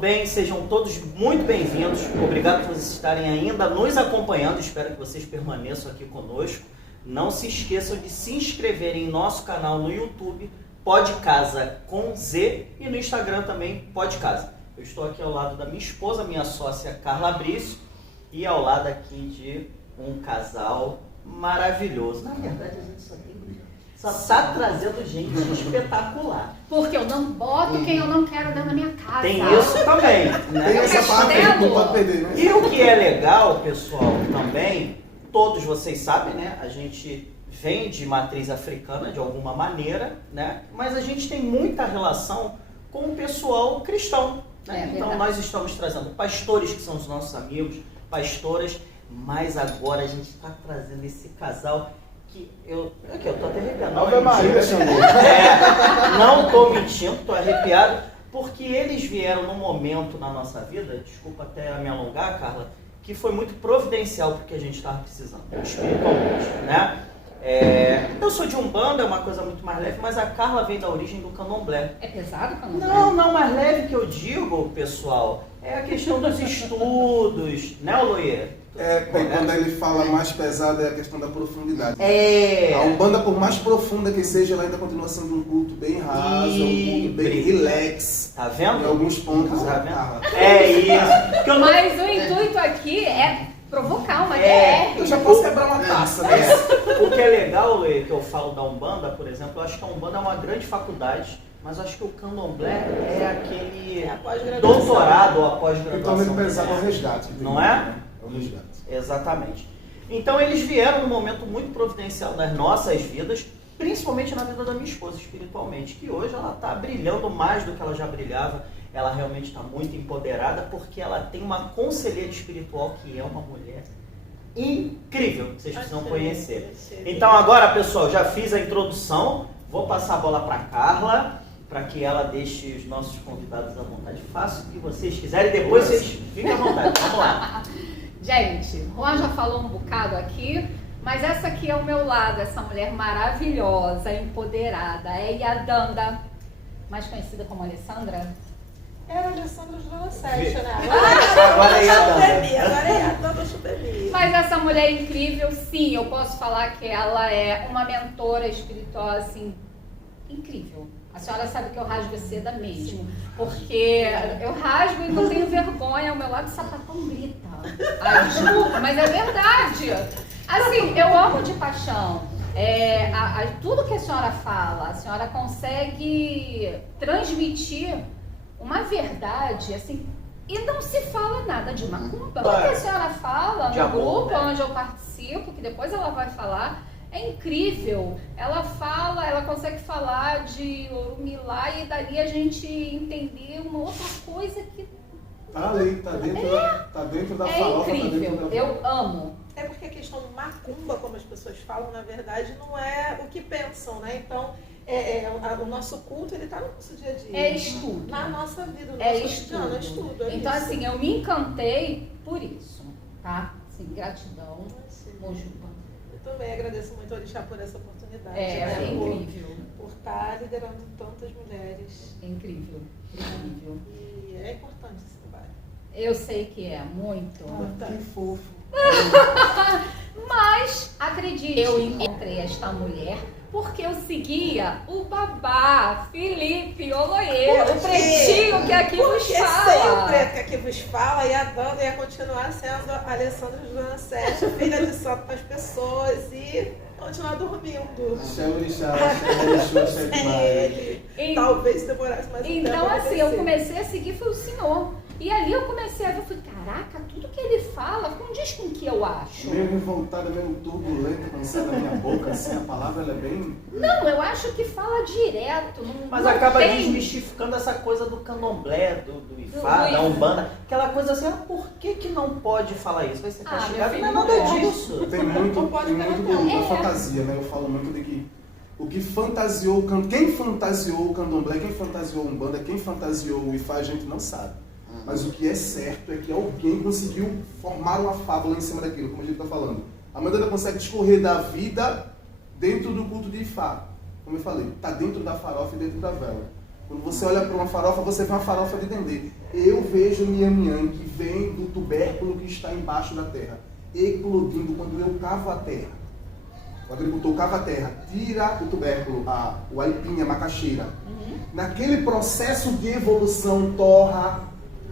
bem? Sejam todos muito bem-vindos. Obrigado por vocês estarem ainda nos acompanhando. Espero que vocês permaneçam aqui conosco. Não se esqueçam de se inscreverem em nosso canal no YouTube, Podcasa com Z, e no Instagram também, Podcasa. Eu estou aqui ao lado da minha esposa, minha sócia Carla Brício, e ao lado aqui de um casal maravilhoso. Na verdade, a gente só está trazendo gente espetacular. Porque eu não boto quem eu não quero dentro da minha casa. Tem isso também, né? Tem essa parte aí, não pode perder, né? E o que é legal, pessoal, também, todos vocês sabem, né? A gente vem de matriz africana de alguma maneira, né? Mas a gente tem muita relação com o pessoal cristão, né? Então nós estamos trazendo pastores que são os nossos amigos, pastoras, mas agora a gente está trazendo esse casal que eu tô até arrepiado. Ave Maria, Não tô mentindo, tô arrepiado, porque eles vieram num momento na nossa vida, desculpa até me alongar, Carla, que foi muito providencial porque a gente estava precisando, espiritualmente, né? Eu sou de Umbanda, é uma coisa muito mais leve, mas a Carla vem da origem do Candomblé. É pesado o Candomblé? Não, mais leve que eu digo, pessoal, é a questão dos estudos, né, Aloie? Quando ele fala mais pesado é a questão da profundidade. A A Umbanda, por mais profunda que seja, ela ainda continua sendo um culto bem raso, um culto bem relax. Tá vendo? Em alguns pontos. Tá vendo? É isso. Que eu não- Mas o intuito aqui é provocar uma guerra. Eu já posso quebrar uma taça, né? O que é legal, Lê, que eu falo da Umbanda, por exemplo, eu acho que a Umbanda é uma grande faculdade, mas eu acho que o Candomblé é aquele doutorado ou a Eu tô pós-graduação. meio pesado ao resgate. Não é? É o resgate. Exatamente. Então eles vieram num momento muito providencial nas nossas vidas, principalmente na vida da minha esposa espiritualmente, que hoje ela está brilhando mais do que ela já brilhava. Ela realmente está muito empoderada porque ela tem uma conselheira espiritual que é uma mulher incrível, que vocês precisam conhecer. Então agora, pessoal, já fiz a introdução, vou passar a bola para Carla, para que ela deixe os nossos convidados à vontade. Faça o que vocês quiserem, depois vocês fiquem à vontade. Vamos lá. Gente, Juan já falou um bocado aqui, mas essa aqui é o meu lado, essa mulher maravilhosa, empoderada, é Yadanda, mais conhecida como Alessandra. Era Alessandra Joana Sete, né? Agora é Yadanda. Agora é Yadanda Chupemi. Mas essa mulher é incrível, sim, eu posso falar que ela é uma mentora espiritual, assim, incrível. A senhora sabe que eu rasgo seda mesmo, porque eu rasgo e não tenho vergonha, o meu lado sapatão grita. Ai, desculpa, mas é verdade. Assim, eu amo de paixão. Tudo que a senhora fala, a senhora consegue transmitir uma verdade, assim, e não se fala nada de macumba. O que a senhora fala no grupo onde eu participo, que depois ela vai falar, é incrível. Ela fala, ela consegue falar de Orumilá e dali a gente entender uma outra coisa que... Tá ali, tá dentro da farofa, incrível, tá dentro da... eu amo. É porque a questão do macumba, como as pessoas falam, na verdade, não é o que pensam, né? Então, o nosso culto, ele tá no nosso dia a dia. É estudo. Na nossa vida, no É nosso cotidiano, é estudo. Então, isso. assim, eu me encantei por isso, tá? Assim, gratidão, Mojuba. Eu também agradeço muito ao Orixá por essa oportunidade. É né? incrível. Por estar liderando tantas mulheres. É incrível, incrível. E é importante esse trabalho. Eu sei que é muito. Que fofo. Mas, acredite, eu encontrei esta mulher porque eu seguia o babá, Felipe Oloie, o pretinho que aqui vos Porque fala. sem o preto que aqui vos fala, e a Danda ia continuar sendo a Alessandra Joana Sete, filha de santo das pessoas, e continuar dormindo. Axé Orixá, axé Sem ele. Talvez demorasse mais um tempo. Então, pra assim, eu acontecer. comecei a seguir foi o senhor. E ali eu comecei a ver, eu falei, caraca, tudo que ele fala condiz com o que eu acho. Meio revoltada, meio turbulenta, cansada da minha boca, assim, a palavra ela é bem... Não, eu acho que fala direto. Mas não acaba tem... desmistificando essa coisa do candomblé, do Ifá, Do da Umbanda, aquela coisa assim, por que não pode falar isso? Vai ser castigado? meu Não é filho, nada não é. disso. Tem muito da fantasia, né? Eu falo muito de que o que fantasiou, quem fantasiou o candomblé, quem fantasiou a Umbanda, quem fantasiou o Ifá, a gente não sabe. Mas o que é certo é que alguém conseguiu formar uma fábula em cima daquilo, como a gente está falando. A Umbanda consegue discorrer da vida dentro do culto de Ifá. Como eu falei, está dentro da farofa e dentro da vela. Quando você olha para uma farofa, você vê uma farofa de dendê. Eu vejo Mian que vem do tubérculo que está embaixo da terra, eclodindo quando eu cavo a terra. O agricultor cava a terra, tira o tubérculo, o aipim, a macaxeira. Naquele processo de evolução, torra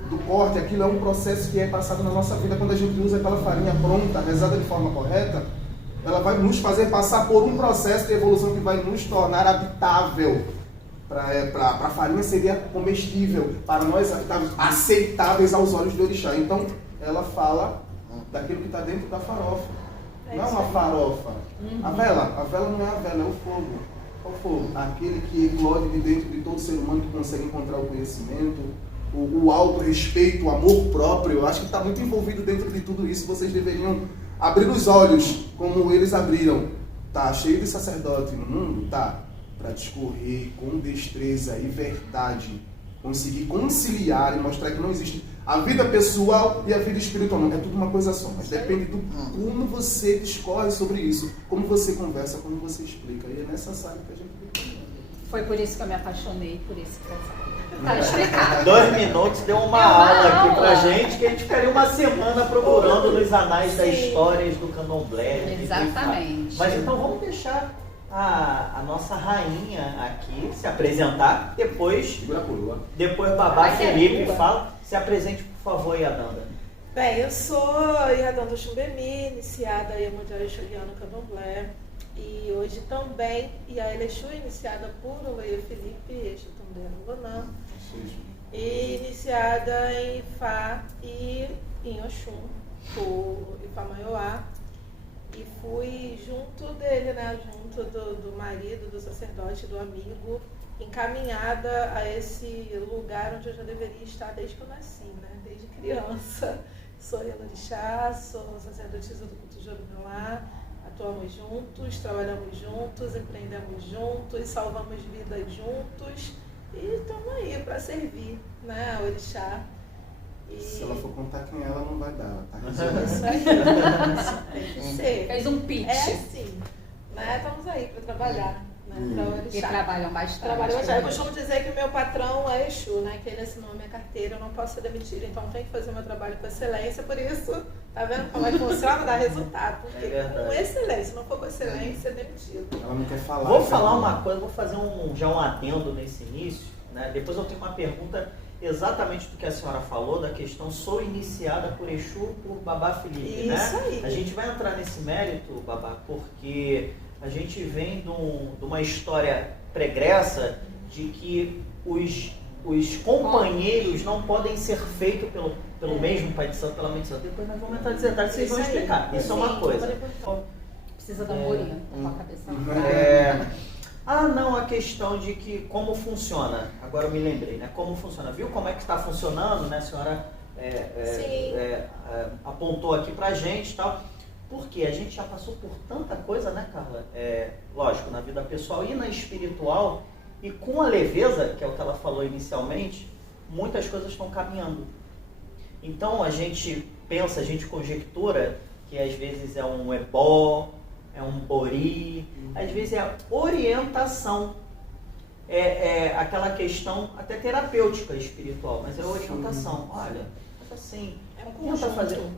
do corte, aquilo é um processo que é passado na nossa vida quando a gente usa aquela farinha pronta, rezada de forma correta. Ela vai nos fazer passar por um processo de evolução que vai nos tornar habitável. Para a farinha seria comestível, para nós aceitáveis aos olhos do orixá. Então, ela fala daquilo que está dentro da farofa. Não é uma farofa. A vela não é a vela, é o fogo. É o fogo. Aquele que eclode de dentro de todo ser humano que consegue encontrar o conhecimento, o autorrespeito, o amor próprio. Eu acho que está muito envolvido dentro de tudo isso. Vocês deveriam abrir os olhos como eles abriram. Tá cheio de sacerdote no mundo? Tá. Para discorrer com destreza e verdade, conseguir conciliar e mostrar que não existe a vida pessoal e a vida espiritual. Não, é tudo uma coisa só, mas depende do como você discorre sobre isso, como você conversa, como você explica. E é nessa sala que a gente tem. Foi por isso que eu me apaixonei por esse casal. Tá explicado. 2 minutos deu uma aula aqui pra gente, que a gente ficaria uma semana procurando nos anais das histórias do candomblé. Exatamente. Mas então vamos deixar a nossa rainha aqui se apresentar, depois Babá Felipe fala. Se apresente, por favor, Yadanda. Bem, eu sou Yadanda Xumbemi, iniciada em Iemanjá Exu-Guiano Candomblé, e hoje também Iaê Exu, iniciada por Oloia Felipe, Exu Tondé Luanã, e iniciada em Ifá e em Oxum, por Ifá Maiorá. E fui junto dele, né, junto do marido, do sacerdote, do amigo, encaminhada a esse lugar onde eu já deveria estar desde que eu nasci, né, desde criança. Sou Yelorixá, sou sacerdotisa do culto de Orumilá, atuamos juntos, trabalhamos juntos, empreendemos juntos, salvamos vidas juntos e estamos aí para servir, né, ao Orixá. E... Se ela for contar quem ela, não vai dar. Ela tá isso aí. Tem que ser. Fez um pitch. É assim, né? Estamos aí para trabalhar, né? E trabalham bastante. Eu costumo dizer que o meu patrão é Exu, né? Que ele assinou a minha carteira, eu não posso ser demitida, então tenho que fazer o meu trabalho com excelência, por isso, tá vendo como é que funciona? Dá resultado. Porque com excelência, se não for com excelência, é demitido. Ela não quer falar. Vou falar uma coisa, vou fazer já um adendo nesse início, né? Depois eu tenho uma pergunta exatamente do que a senhora falou, da questão sou iniciada por Exu, por Babá Felipe, isso, né? Aí. A gente vai entrar nesse mérito, Babá, porque a gente vem de uma história pregressa de que os companheiros não podem ser feitos pelo mesmo Pai de Santo, pela Mãe de Santo. Depois nós vamos entrar nesse detalhe, vocês vão explicar. Isso é uma coisa. Precisa dar um morinho com a cabeça. Não, a questão de que como funciona, agora eu me lembrei, né? Como funciona, viu como é que está funcionando, né? A senhora apontou aqui pra gente e tal, porque a gente já passou por tanta coisa, né, Carla? Lógico, na vida pessoal e na espiritual, e com a leveza, que é o que ela falou inicialmente, muitas coisas estão caminhando. Então a gente pensa, a gente conjectura que às vezes é um ebó, é um bori, às vezes é orientação, aquela questão até terapêutica espiritual, mas é orientação. Olha, mas assim,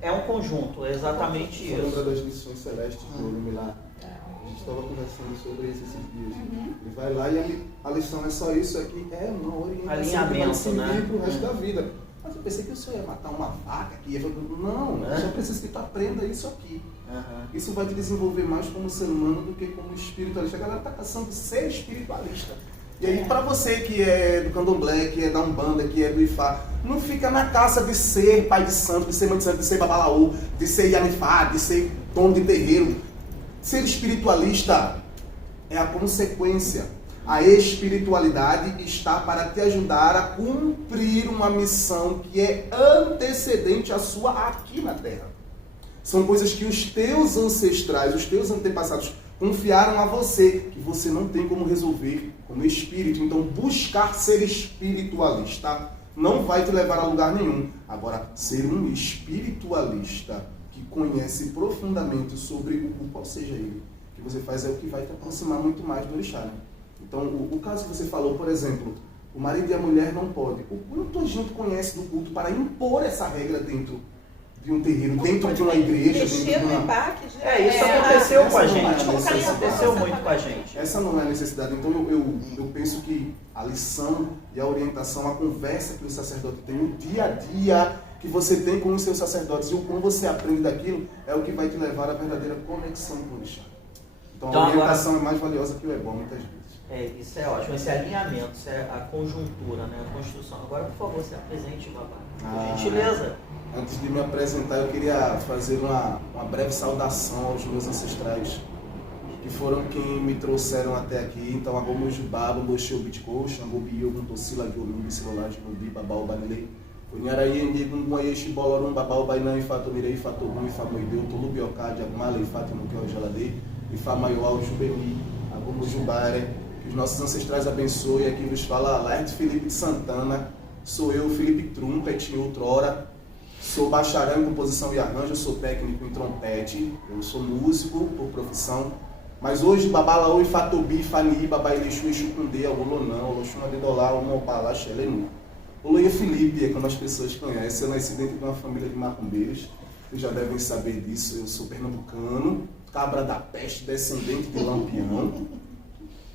é um conjunto, exatamente Você isso. lembra das lições celestes do Orumilá? A gente estava conversando sobre isso esses dias. Ele vai lá e a lição é só isso aqui, é uma orientação Alinhamento, que vai servir né? para o resto da vida. Mas eu pensei que o senhor ia matar uma vaca aqui. Não, eu só preciso que tu aprenda isso aqui. Isso vai te desenvolver mais como ser humano do que como espiritualista. A galera está caçando ser espiritualista. E aí, para você que é do candomblé, que é da Umbanda, que é do Ifá, não fica na caça de ser pai de santo, de ser mãe de santo, de ser babalaú, de ser Yanifá, de ser dono de terreiro. Ser espiritualista é a consequência. A espiritualidade está para te ajudar a cumprir uma missão que é antecedente à sua aqui na Terra. São coisas que os teus ancestrais, os teus antepassados confiaram a você, que você não tem como resolver como espírito. Então, buscar ser espiritualista não vai te levar a lugar nenhum. Agora, ser um espiritualista que conhece profundamente sobre o qual seja ele, que você faz é o que vai te aproximar muito mais do orixá, né? Então, o caso que você falou, por exemplo, O marido e a mulher não podem. O quanto a gente conhece do culto para impor essa regra dentro de um terreiro, dentro de uma igreja, dentro de uma... Isso aconteceu com a Essa não é gente. a Isso necessidade. aconteceu muito com a gente. Essa não é a necessidade. Então eu penso que a lição e a orientação, a conversa que o sacerdote tem, o dia a dia que você tem com os seus sacerdotes e o como você aprende daquilo, é o que vai te levar à verdadeira conexão com o orixá. Então a orientação é mais valiosa que o ebó, muitas vezes. Isso é ótimo, esse alinhamento, isso é a conjuntura, né? A construção. Agora, por favor, se apresente, babá. Por gentileza. Antes de me apresentar, eu queria fazer uma breve saudação aos meus ancestrais, que foram quem me trouxeram até aqui. Então, Agomo Jubaba, Bosheu Bitcoach, Angobi, Oguntocila, Guilherme, Silolage, Nobi, Babau, Banile, Unharaí, Endigun, Guayeshi, Bolorum, Babau, Bainan, Ifato Mirei, Ifato Rum, Ifamoideu, Tolubiocade, Agmala, Ifato Nukel, Jaladei, Ifamaiual, Jubemi, Agomo Jubare. Que os nossos ancestrais abençoem. Aqui vos fala Laerte Felipe de Santana. Sou eu, Felipe Trumpet, outrora. Sou bacharel em composição e arranjo, sou técnico em trompete. Eu sou músico por profissão. Mas hoje, Babalaô, Ifatobi, Fani, Babá Elexu, Exucundê, Ololonão, Oloxuna de Dolá, Omopalá, Xelenu. Oloia Felipe, como as pessoas conhecem. Eu nasci dentro de uma família de macumbeiros. Vocês já devem saber disso. Eu sou pernambucano, cabra da peste, descendente de Lampião.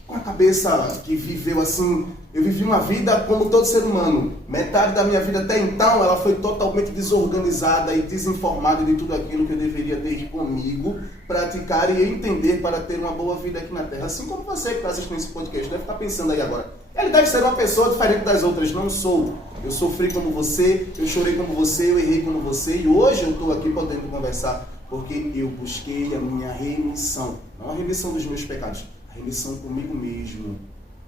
Com a cabeça que viveu assim, eu vivi uma vida como todo ser humano. Metade da minha vida até então, ela foi totalmente desorganizada e desinformada de tudo aquilo que eu deveria ter comigo, praticar e entender para ter uma boa vida aqui na Terra. Assim como você que está assistindo esse podcast deve estar pensando aí agora. Ele deve ser uma pessoa diferente das outras. Não sou. Eu sofri como você, eu chorei como você, eu errei como você e hoje eu estou aqui podendo conversar porque eu busquei a minha remissão. Não a remissão dos meus pecados. Remissão comigo mesmo.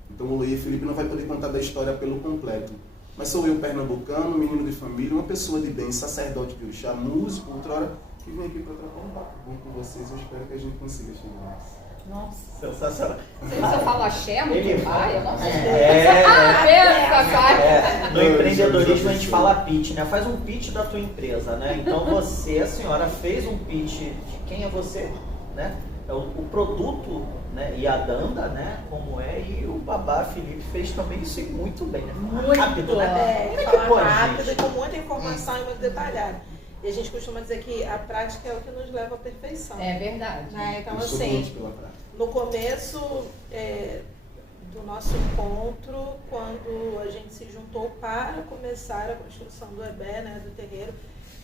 Então o Loia Felipe não vai poder contar da história pelo completo. Mas sou eu, pernambucano, menino de família, uma pessoa de bem, sacerdote de orixá, músico, outrora, que vem aqui para trocar um papo com vocês. Eu espero que a gente consiga chegar nisso. Nossa. Sensacional. Você fala axé muito Ele vai? Eu não sei. No empreendedorismo a gente fala pitch, né? Faz um pitch da tua empresa, né? Então você, a senhora, fez um pitch de quem é você, né? O produto, né, e a Danda, né, como é, e o babá Felipe fez também isso e muito bem, né? Muito rápido, né? Como é que falar pode, rápido gente? e com muita informação e muito detalhada. E a gente costuma dizer que a prática é o que nos leva à perfeição. É verdade. Né? Então, Eu sou assim, muito pela prática. no começo do nosso encontro, quando a gente se juntou para começar a construção do EBE, né, do terreiro,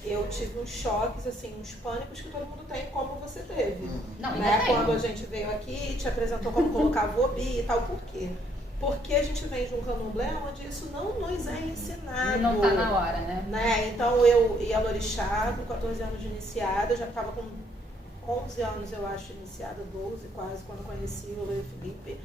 eu tive uns choques, assim, uns pânicos que todo mundo tem, como você teve. Não, Né? ainda tem. Quando a gente veio aqui, te apresentou como colocava o obi e tal, por quê? Porque a gente vem de um candomblé onde isso não nos é ensinado. Não tá na hora, né? Então eu ia no orixá com 14 anos de iniciada, eu já estava com 11 anos, eu acho, iniciada, 12 quase, quando conheci o Loia Felipe.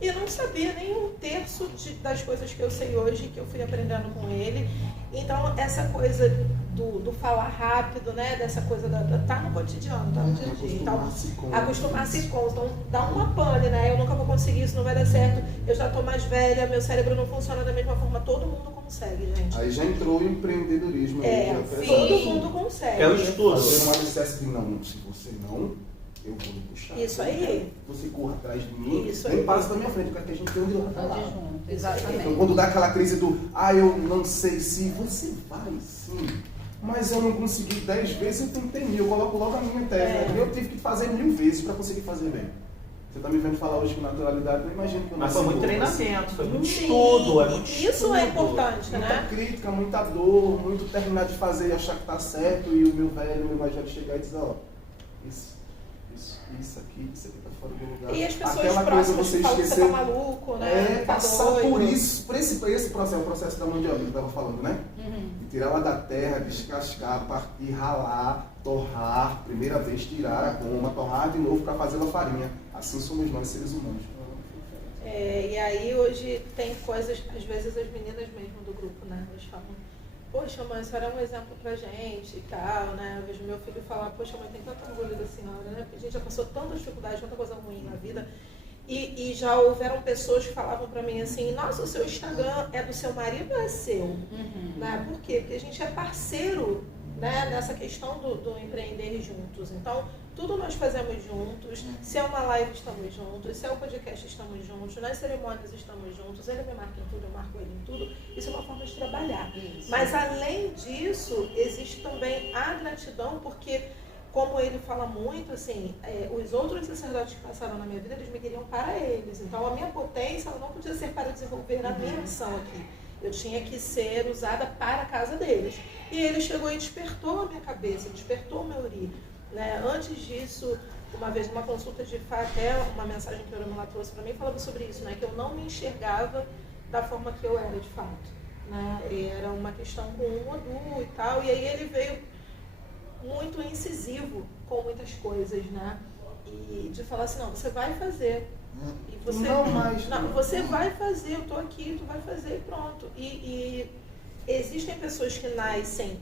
E não sabia nem um terço das coisas que eu sei hoje, que eu fui aprendendo com ele. Então, essa coisa do falar rápido, né? Dessa coisa tá no cotidiano, tá no dia a dia. Então, acostumar-se com. Então, dá uma pane, né? Eu nunca vou conseguir isso, não vai dar certo. Eu já tô mais velha, meu cérebro não funciona da mesma forma. Todo mundo consegue, gente. Aí já entrou o empreendedorismo. Aí, todo mundo consegue. É o estudo. Fazer um alicerce de não, se você não, eu vou lhe puxar. Isso aí. Você corra atrás de mim, Isso nem aí. passa da minha frente, porque a gente tem onde lá. Ande junto, exatamente. Então quando dá aquela crise do, eu não sei se, você vai sim. Mas eu não consegui 10 vezes, eu tentei 1000, eu coloco logo a minha tese. Eu tive que fazer 1000 vezes para conseguir fazer bem. Você está me vendo falar hoje com naturalidade, não imagino que eu não Mas foi muito sei como, treinamento, foi muito estudo, é muito Isso estudo. é importante, muita né? crítica, muita dor, muito terminar de fazer e achar que tá certo e o meu velho, o meu mais velho chegar e dizer, isso aqui tá fora do lugar. E as pessoas Aquela próximas coisa que falam que você tá maluco, né? Tá passar doido. por isso, por esse processo, o processo da mandioca que eu estava falando, né? De tirar ela da terra, descascar, partir, ralar, torrar, primeira vez tirar a goma, torrar de novo para fazer a farinha. Assim somos nós, seres humanos. E aí hoje tem coisas, às vezes as meninas mesmo do grupo, né? Elas falam, poxa mãe, a senhora é um exemplo pra gente e tal, né? Eu vejo meu filho falar, poxa mãe, tem tanto orgulho da senhora, né? Porque a gente já passou tanta dificuldade, tanta coisa ruim na vida. E já houveram pessoas que falavam pra mim assim, nossa, o seu Instagram é do seu marido ou é seu? Né? Por quê? Porque a gente é parceiro né, nessa questão do empreender juntos. Então, tudo nós fazemos juntos. Se é uma live, estamos juntos. Se é um podcast, estamos juntos. Nas cerimônias, estamos juntos. Ele me marca em tudo, eu marco ele em tudo. Isso é uma forma de trabalhar. Isso. Mas, além disso, existe também a gratidão, porque, como ele fala muito, assim, os outros sacerdotes que passaram na minha vida, eles me queriam para eles. Então, a minha potência ela não podia ser para desenvolver a minha missão aqui. Eu tinha que ser usada para a casa deles. E ele chegou e despertou a minha cabeça, despertou o meu uri. Né? Antes disso, uma vez numa consulta de Fá, até uma mensagem que a Oromila trouxe para mim, falava sobre isso, né? Que eu não me enxergava da forma que eu era de fato. Né? Era uma questão com um Odu e tal. E aí ele veio muito incisivo com muitas coisas, né? E de falar assim, não, você vai fazer. E você, não, você vai fazer, eu estou aqui, tu vai fazer e pronto. E existem pessoas que nascem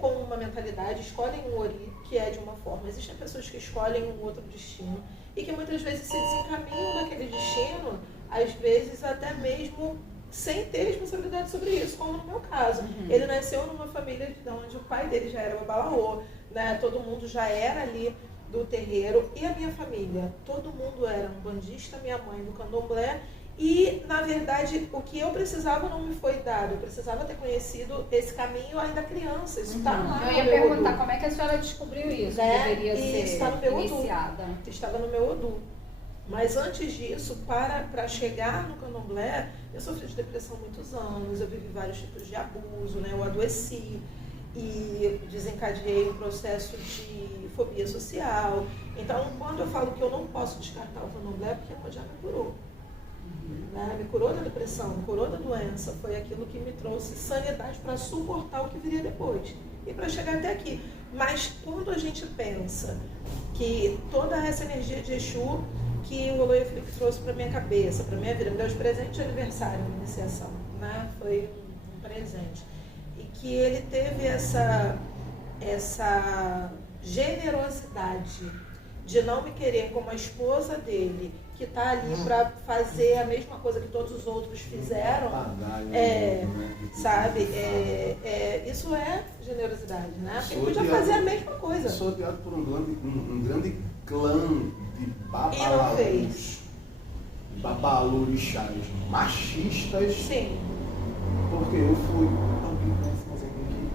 com uma mentalidade, escolhem um ori que é de uma forma. Existem pessoas que escolhem um outro destino e que muitas vezes se desencaminham daquele destino, às vezes até mesmo sem ter responsabilidade sobre isso, como no meu caso. Ele nasceu numa família onde o pai dele já era babalaô, né? Todo mundo já era ali do terreiro, e a minha família, todo mundo era um bandista, minha mãe do candomblé, e na verdade o que eu precisava não me foi dado, eu precisava ter conhecido esse caminho ainda criança, isso está lá. Eu ia perguntar como é que a senhora descobriu isso, né? Deveria ser está no meu iniciada. Odu. Estava no meu Odu. Mas antes disso, para chegar no candomblé, eu sofri de depressão há muitos anos, eu vivi vários tipos de abuso, né? Eu adoeci e desencadeei um processo de fobia social. Então, quando eu falo que eu não posso descartar o candomblé, é porque já me curou. Né? Me curou da depressão, me curou da doença. Foi aquilo que me trouxe sanidade para suportar o que viria depois e para chegar até aqui. Mas quando a gente pensa que toda essa energia de Exu que o Oloya Felipe trouxe para minha cabeça, para minha vida, me deu de presente de aniversário, na iniciação, né? Foi um presente. E que ele teve essa generosidade de não me querer como a esposa dele, que está ali para fazer a mesma coisa que todos os outros fizeram, sabe? Isso é generosidade, né? Ele podia fazer a mesma coisa. Eu sou odiado por um grande clã de babalorixás machistas. Sim. Porque eu fui... Alguém conhece mais alguém aqui?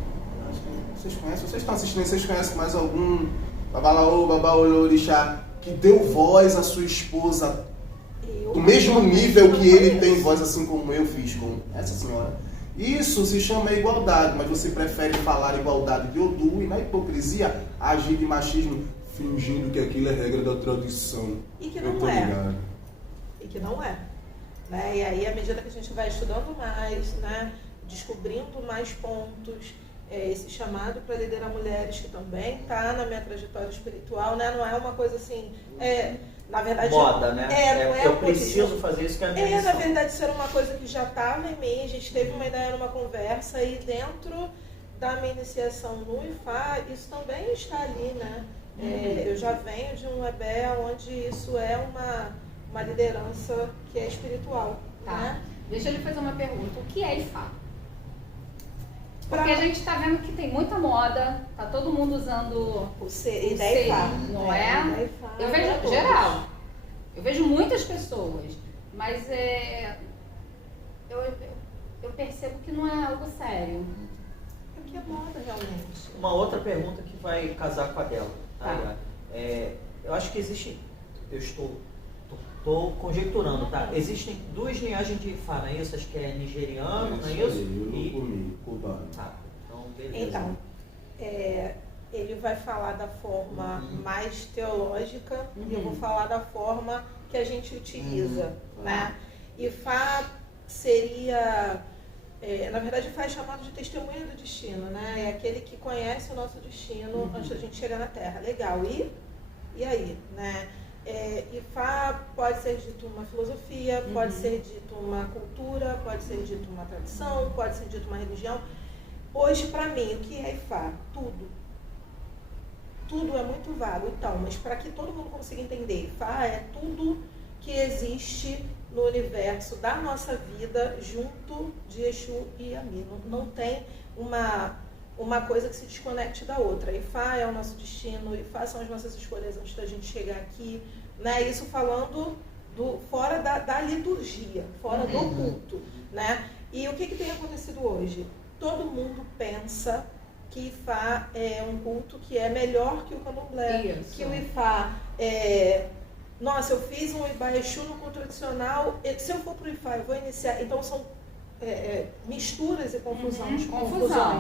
Acho que vocês conhecem? Vocês estão assistindo, vocês conhecem mais algum babalorixá que deu voz à sua esposa do mesmo nível que ele tem voz, assim como eu fiz com essa senhora? Isso se chama igualdade, mas você prefere falar igualdade de Odu e na hipocrisia agir de machismo, fingindo que aquilo é regra da tradição. E que não é. E que não é. Né? E aí, à medida que a gente vai estudando mais, né, descobrindo mais pontos, esse chamado para liderar mulheres, que também está na minha trajetória espiritual, né? Não é uma coisa assim, na verdade... Moda, né? Não é eu preciso fazer isso que é a minha na verdade, isso era uma coisa que já estava em mim, a gente teve uma ideia numa conversa, e dentro da minha iniciação no Ifá, isso também está ali, né? Eu já venho de um EBE onde isso é uma liderança que é espiritual. Tá. Né? Deixa eu lhe fazer uma pergunta. O que é Ifá? Porque a gente está vendo que tem muita moda, tá todo mundo usando o CI, não é? Eu vejo geral. Eu vejo muitas pessoas, mas eu percebo que não é algo sério. É que é moda, realmente. Uma outra pergunta que vai casar com a dela. Tá. Eu acho que existe, eu estou conjecturando, tá? Existem duas linhagens de Ifá, não é isso? Acho que é nigeriano, não é isso? Eu não comi, cubano. Tá, então beleza. Então, ele vai falar da forma mais teológica e eu vou falar da forma que a gente utiliza, né? Ifá seria... na verdade, Ifá é chamado de testemunha do destino, né? É aquele que conhece o nosso destino antes da gente chegar na Terra. Legal. E aí, né? Ifá pode ser dito uma filosofia, pode ser dito uma cultura, pode ser dito uma tradição, pode ser dito uma religião. Hoje, para mim, o que é Ifá? Tudo. Tudo é muito vago. Então, mas para que todo mundo consiga entender, Ifá é tudo que existe no universo da nossa vida junto de Exu e Ami. Não tem uma uma coisa que se desconecte da outra. Ifá é o nosso destino, Ifá são as nossas escolhas antes da gente chegar aqui, né? Isso falando fora da liturgia, fora do culto, né? E o que tem acontecido hoje? Todo mundo pensa que Ifá é um culto que é melhor que o candomblé, Isso. que o Ifá nossa, eu fiz um Ibaexu no culto tradicional, se eu for para o Ifá, eu vou iniciar. Então são misturas e confusões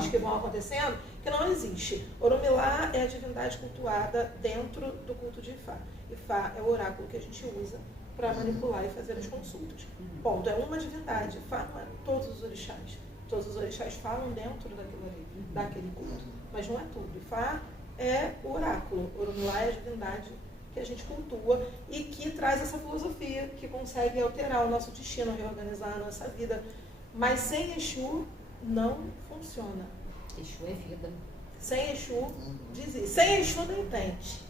que vão acontecendo, que não existe. Orumilá é a divindade cultuada dentro do culto de Ifá. Ifá é o oráculo que a gente usa para manipular e fazer as consultas. Ponto. É uma divindade. Ifá não é todos os orixás. Todos os orixás falam dentro daquilo ali, daquele culto. Mas não é tudo. Ifá é o oráculo. Orumilá é a divindade que a gente cultua e que traz essa filosofia, que consegue alterar o nosso destino, reorganizar a nossa vida. Mas sem Exu não funciona. Exu é vida. Sem Exu, sem Exu nem tente.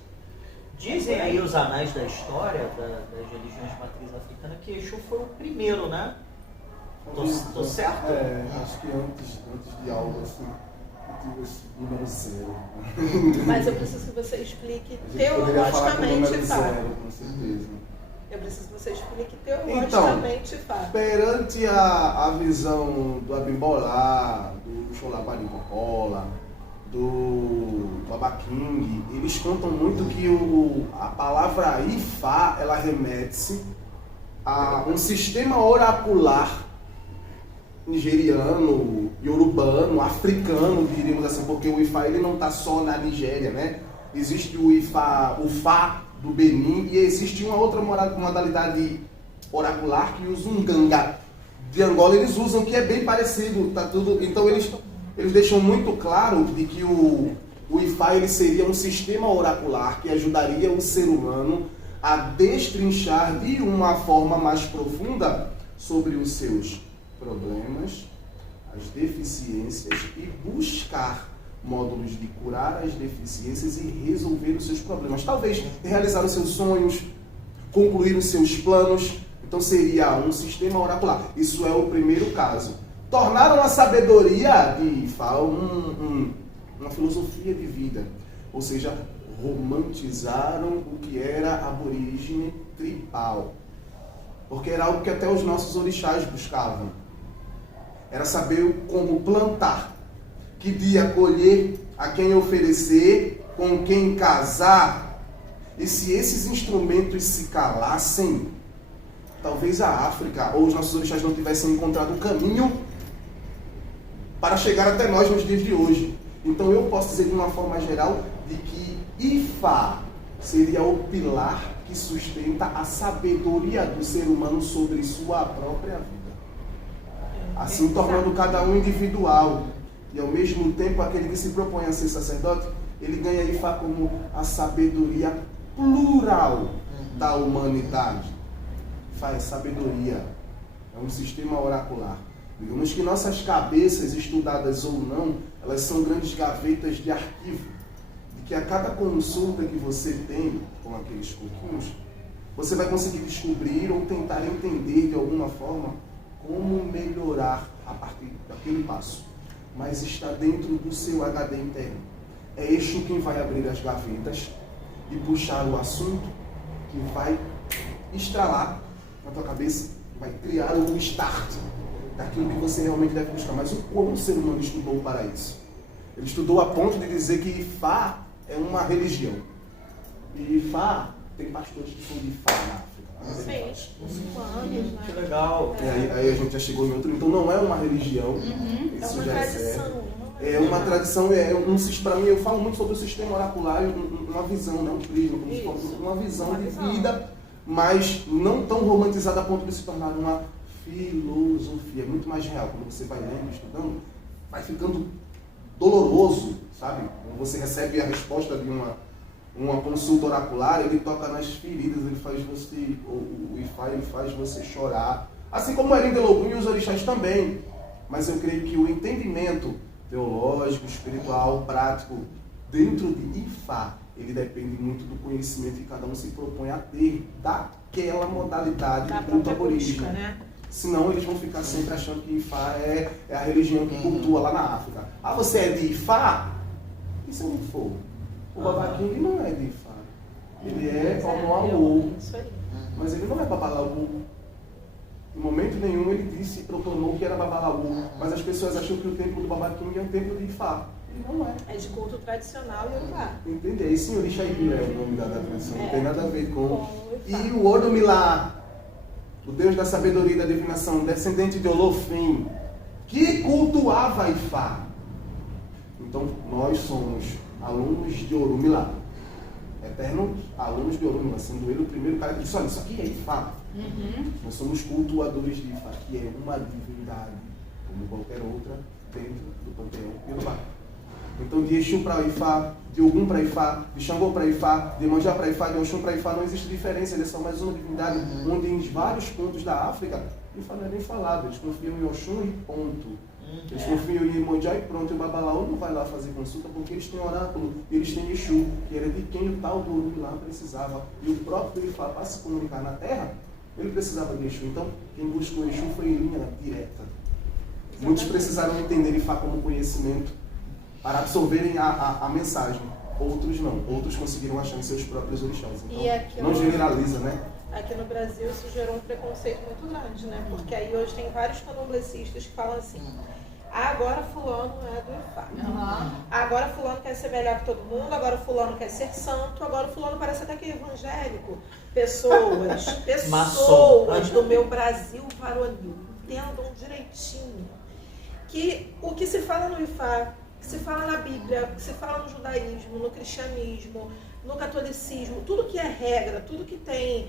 Dizem aí os anais da história das religiões de matriz africana que Exu foi o primeiro, né? Tô certo? Acho que antes de algo assim, eu digo esse número 0. Mas eu preciso que você explique A gente poderia falar com o teologicamente número Ifá. 0, com certeza. Eu preciso que você explique teologicamente Ifá. Perante a visão do Abimbolá, do Xolabaripopola, do Baba King, eles contam muito que a palavra Ifá, ela remete-se a um sistema oracular nigeriano, iorubano, africano, diríamos assim, porque o Ifá ele não está só na Nigéria, né? Existe o Ifá, o Fá do Benin, e existe uma outra modalidade oracular que usa um ganga de Angola, eles usam, que é bem parecido, tá tudo. Então eles deixam muito claro de que o Ifá ele seria um sistema oracular que ajudaria o ser humano a destrinchar de uma forma mais profunda sobre os seus problemas, as deficiências e buscar módulos de curar as deficiências e resolver os seus problemas. Talvez realizar os seus sonhos, concluir os seus planos. Então seria um sistema oracular. Isso é o primeiro caso. Tornaram a sabedoria de Ifá uma filosofia de vida. Ou seja, romantizaram o que era aborígene tribal. Porque era algo que até os nossos orixás buscavam. Era saber como plantar, que dia colher, a quem oferecer, com quem casar. E se esses instrumentos se calassem, talvez a África ou os nossos orixás não tivessem encontrado o caminho para chegar até nós nos dias de hoje. Então eu posso dizer de uma forma geral de que Ifá seria o pilar que sustenta a sabedoria do ser humano sobre sua própria vida. Assim tornando cada um individual. E ao mesmo tempo, aquele que se propõe a ser sacerdote, ele ganha Ifá como a sabedoria plural da humanidade. Ifá é sabedoria, é um sistema oracular. Digamos que nossas cabeças, estudadas ou não, elas são grandes gavetas de arquivo. De que a cada consulta que você tem com aqueles pouquinhos, você vai conseguir descobrir ou tentar entender de alguma forma como melhorar a partir daquele passo. Mas está dentro do seu HD interno. É Exu quem vai abrir as gavetas e puxar o assunto que vai estralar na tua cabeça, vai criar um start daquilo que você realmente deve buscar. Mas o como o ser humano estudou para isso? Ele estudou a ponto de dizer que Ifá é uma religião. E Ifá, tem pastores que são de Ifá na África. Sim, muçulmanos, né? Que legal. Aí a gente já chegou em outro. Então não é uma religião. É Isso uma já tradição. é uma tradição, para mim, eu falo muito sobre o sistema oracular, uma visão, não um prisma, como se fosse uma visão de vida, mas não tão romantizada a ponto de se tornar uma filosofia, muito mais real. Quando você vai lendo, estudando, vai ficando doloroso, sabe? Quando você recebe a resposta de uma consulta oracular, ele toca nas feridas, ele faz você, o Ifá, ele faz você chorar. Assim como o Erinda Logum e os orixás também. Mas eu creio que o entendimento teológico, espiritual, prático, dentro de Ifá, ele depende muito do conhecimento que cada um se propõe a ter daquela modalidade Da do culto própria busca, aborígene. né? Senão eles vão ficar sempre achando que Ifá é a religião que cultua lá na África. Ah, você é de Ifá? E se eu não for? O Baba King não é de Ifá. Ele é Omoalu. Mas ele não é Babalaú. Em momento nenhum ele proclamou que era Babalaú. Mas as pessoas acham que o templo do Baba King é um templo de Ifá. E não é. É de culto tradicional Yorubá. Entende? E sim, Orixá Ibila é o nome da tradição. Não tem nada a ver com... E o Orumilá, o Deus da sabedoria e da divinação, descendente de Olofim, que cultuava Ifá. Então, nós somos alunos de Orumilá. Eternos alunos de Orumilá, sendo ele o primeiro cara que disse, olha, isso aqui é Ifá. Nós somos cultuadores de Ifá, que é uma divindade, como qualquer outra, dentro do panteão Yorubá. Então, de Exu para Ifá, de Ogum para Ifá, de Xangô para Ifá, de Iemanjá para Ifá, de Oxum para Ifá, não existe diferença, eles são mais uma divindade, onde em vários pontos da África, Ifá não é nem falado, eles confiam em Oxum e ponto. Eles confiam em Iemanjá e pronto, e o Babalaú não vai lá fazer consulta porque eles têm oráculo, eles têm Exu, que era de quem o tal do Orumilá precisava. E o próprio Ifá, para se comunicar na Terra, ele precisava de Exu. Então, quem buscou Exu foi em linha direta. Muitos precisaram entender Ifá como conhecimento para absorverem a mensagem. Outros não. Outros conseguiram achar em seus próprios orixás. Então, não generaliza, né? Aqui no Brasil isso gerou um preconceito muito grande, né? Porque aí hoje tem vários candomblecistas que falam assim, agora fulano é do Ifá. Agora fulano quer ser melhor que todo mundo, agora fulano quer ser santo, agora fulano parece até que é evangélico. Pessoas do meu Brasil varonil, entendam direitinho que o que se fala no Ifá, que se fala na Bíblia, que se fala no judaísmo, no cristianismo, no catolicismo, tudo que é regra, tudo que tem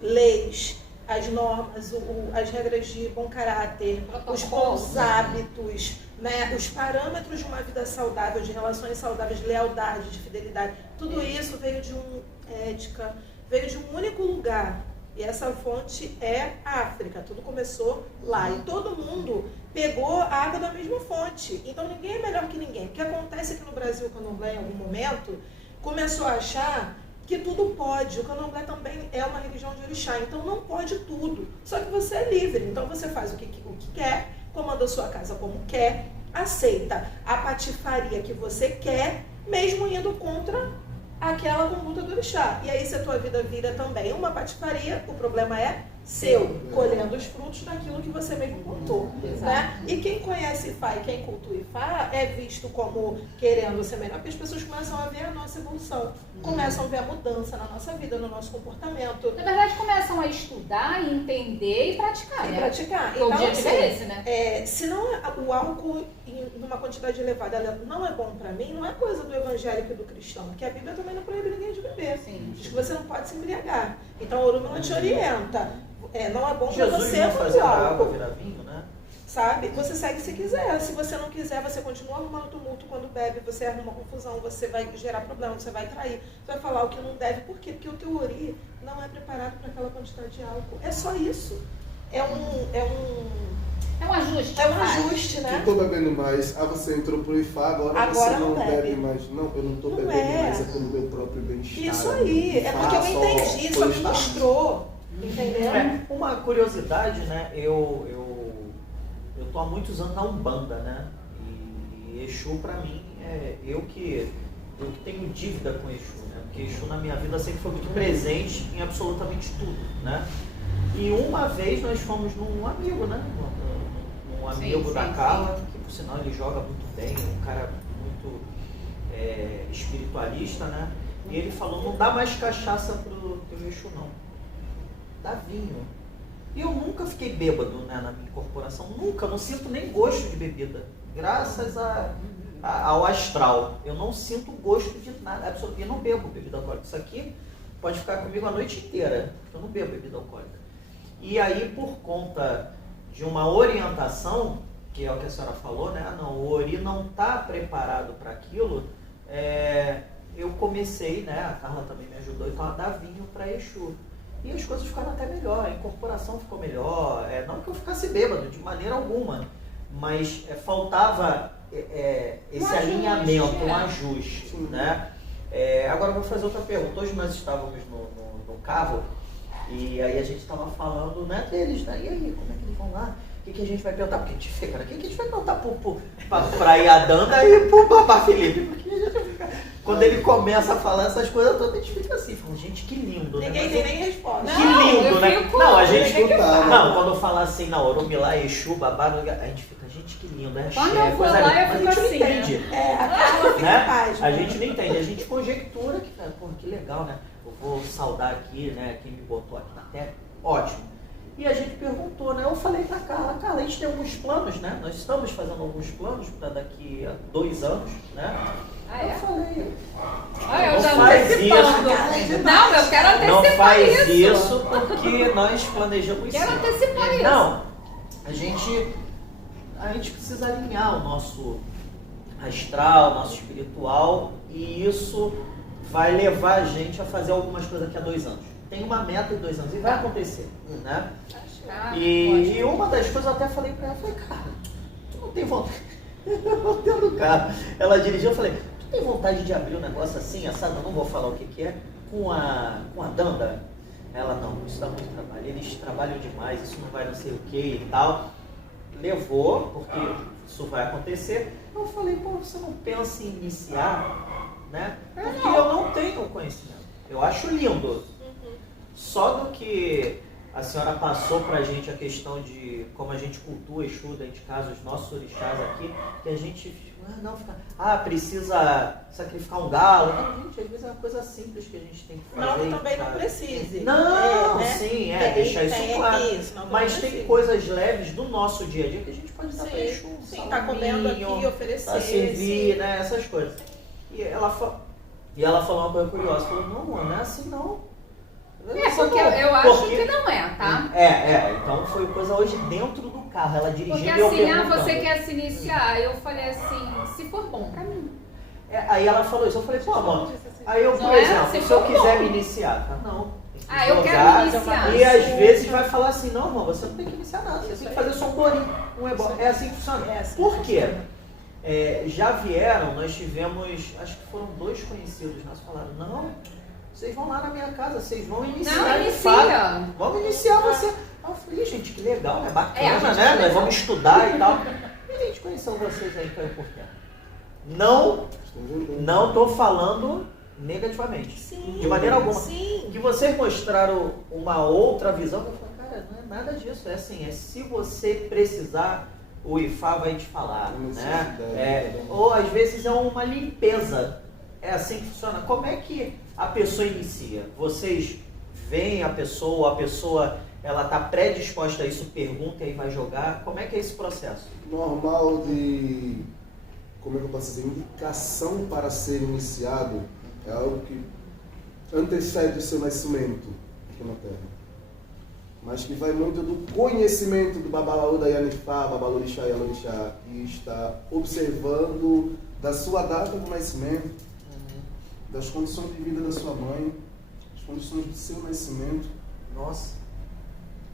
leis, as normas, as regras de bom caráter, os bons hábitos, né, os parâmetros de uma vida saudável, de relações saudáveis, de lealdade, de fidelidade, tudo isso veio de uma ética, veio de um único lugar. E essa fonte é a África, tudo começou lá. E todo mundo pegou a água da mesma fonte. Então ninguém é melhor que ninguém. O que acontece aqui no Brasil, o Candomblé, em algum momento, começou a achar que tudo pode. O Candomblé também é uma religião de orixá, então não pode tudo. Só que você é livre, então você faz o que quer, comanda a sua casa como quer, aceita a patifaria que você quer, mesmo indo contra aquela conduta do orixá. E aí se a tua vida vira também uma patifaria, o problema é seu, colhendo os frutos daquilo que você mesmo contou, né? E quem conhece Ifá e quem cultua Ifá é visto como querendo ser melhor, porque as pessoas começam a ver a nossa evolução, começam a ver a mudança na nossa vida, no nosso comportamento. Na verdade, começam a estudar, entender e praticar, né? Então, o objetivo é esse, né? Se não o álcool em uma quantidade elevada ela não é bom pra mim, não é coisa do evangélico e do cristão, porque a Bíblia também não proíbe ninguém de beber. Diz que você não pode se embriagar. Então o Orumilá te orienta. Não é bom pra você fazer água virar vinho, né? Sabe? Você segue se quiser. Se você não quiser, você continua arrumando tumulto quando bebe, você arruma confusão, você vai gerar problema, você vai trair, você vai falar o que não deve. Por quê? Porque o teu ori não é preparado para aquela quantidade de álcool. É só isso. É um ajuste, né? Eu tô bebendo mais. Você entrou pro Ifá, agora você não bebe mais. Não, eu não tô bebendo mais, é pelo meu próprio bem-estar. Isso aí. É porque eu entendi, só me mostrou. Entendeu? Uma curiosidade, né? Eu tô há muitos anos na Umbanda, né? E Exu pra mim eu que tenho dívida com Exu, né? Porque Exu na minha vida sempre foi muito presente em absolutamente tudo, né? E uma vez nós fomos num amigo, né? Um amigo da Carla, que por sinal ele joga muito bem, um cara muito espiritualista, né? E ele falou, não dá mais cachaça pro teu Exu não. Dá vinho. E eu nunca fiquei bêbado, né, na minha incorporação. Nunca, não sinto nem gosto de bebida. Graças ao astral. Eu não sinto gosto de nada. Absolutamente. Eu não bebo bebida alcoólica. Isso aqui pode ficar comigo a noite inteira. Eu não bebo bebida alcoólica. E aí, por conta de uma orientação, que é o que a senhora falou, né? Não, o ori não está preparado para aquilo. Eu comecei, né? A Carla também me ajudou, então a dar vinho para Exu. E as coisas ficaram até melhor, a incorporação ficou melhor, não que eu ficasse bêbado, de maneira alguma, mas faltava esse alinhamento, um ajuste, né? Agora eu vou fazer outra pergunta. Hoje nós estávamos no carro E aí a gente tava falando, né, deles, né? E aí, como é que eles vão lá? O que a gente vai perguntar? Porque a gente fica, né? O que a gente vai perguntar pra Iadanda e pro Babá Felipe? Porque a gente fica... Quando ele começa a falar essas coisas todas, a gente fica assim, fala, gente, que lindo, né? Ninguém tem nem resposta. Que lindo, né? Não, a gente escutar. Não, quando eu falar assim, não, Orumilá, Exu, Babá, a gente fica, gente, que lindo, é Quando axé, eu vou coisa lá, linda. eu Mas fico a gente assim, não entende. A Carla fica Né? em paz. A gente não entende, a gente conjectura que, pô, que legal, né? Eu vou saudar aqui, né, quem me botou aqui na terra, ótimo. E a gente perguntou, né? Eu falei pra Carla, a gente tem alguns planos, né? Nós estamos fazendo alguns planos para daqui a 2 anos, né? Ah, é? Eu falei, Eu não já faz antecipando. isso. Não, eu quero antecipar Não faz isso. isso porque nós planejamos Quero sim. antecipar isso. Não, a gente precisa alinhar o nosso astral, o nosso espiritual, e isso vai levar a gente a fazer algumas coisas daqui a 2 anos. Tem uma meta de 2 anos e vai acontecer, né? Tá, E uma das coisas eu até falei pra ela, cara, tu não tem vontade, eu tendo carro, ela dirigiu, eu falei, tu tem vontade de abrir um negócio assim, assado, eu não vou falar o que é, com a Danda? Ela, não, isso dá muito trabalho, eles trabalham demais, isso não vai não sei o que e tal. Levou, porque isso vai acontecer. Eu falei, pô, você não pensa em iniciar, né? Porque eu não tenho conhecimento. Eu acho lindo. Só do que a senhora passou pra gente a questão de como a gente cultua Exu dentro de casa, os nossos orixás aqui, que a gente precisa sacrificar um galo. Não, gente, às vezes é uma coisa simples que a gente tem que fazer. Não, também não precise. Não, né? sim, Tem deixar isso claro. isso, não, mas não tem precisa. coisas leves do nosso dia a dia que a gente pode dar pra Exu. Sim, tá comendo aqui, oferecer. Pra servir, sim. né, essas coisas. E ela falou uma coisa curiosa, falou, não é assim não. Porque eu acho que não é, tá? Então foi coisa hoje dentro do carro, ela dirigindo Porque e eu assim, perguntando. você quer se iniciar? Eu falei assim, se for bom pra mim. Aí ela falou isso, eu falei, pô, amor, aí eu, por Não é? exemplo, Se se eu for quiser bom. me iniciar, tá? Não. tem que Eu quero jogar. me iniciar. E às vezes vai falar assim, não, irmão, você não tem que iniciar nada, você tem que fazer só um corinho, um ebó. É assim que funciona. Por quê? Já vieram, nós tivemos, acho que foram 2 conhecidos, nós falaram, não, vocês vão lá na minha casa, vocês vão iniciar. Não, de inicia. fato. Vamos iniciar você. Aí eu falei, gente, que legal, né? Bacana, a gente né? vai Nós vamos estudar e tal. E a gente conheceu vocês aí, caiu por terra. Não tô falando negativamente. Sim, de maneira alguma. Sim. Que vocês mostraram uma outra visão, eu falei, cara, não é nada disso. É assim, se você precisar, o IFA vai te falar, né? Ou às vezes é uma limpeza. É assim que funciona. Como é que a pessoa inicia? Vocês veem a pessoa ela está predisposta a isso, pergunta e vai jogar. Como é que é esse processo? Normal de, como é que eu posso dizer, indicação para ser iniciado é algo que antecede o seu nascimento aqui na Terra. Mas que vai muito do conhecimento do Babalaú da Yanifá, Babalorixá e Alorixá, que está observando da sua data do nascimento, das condições de vida da sua mãe, as condições do seu nascimento. Nossa.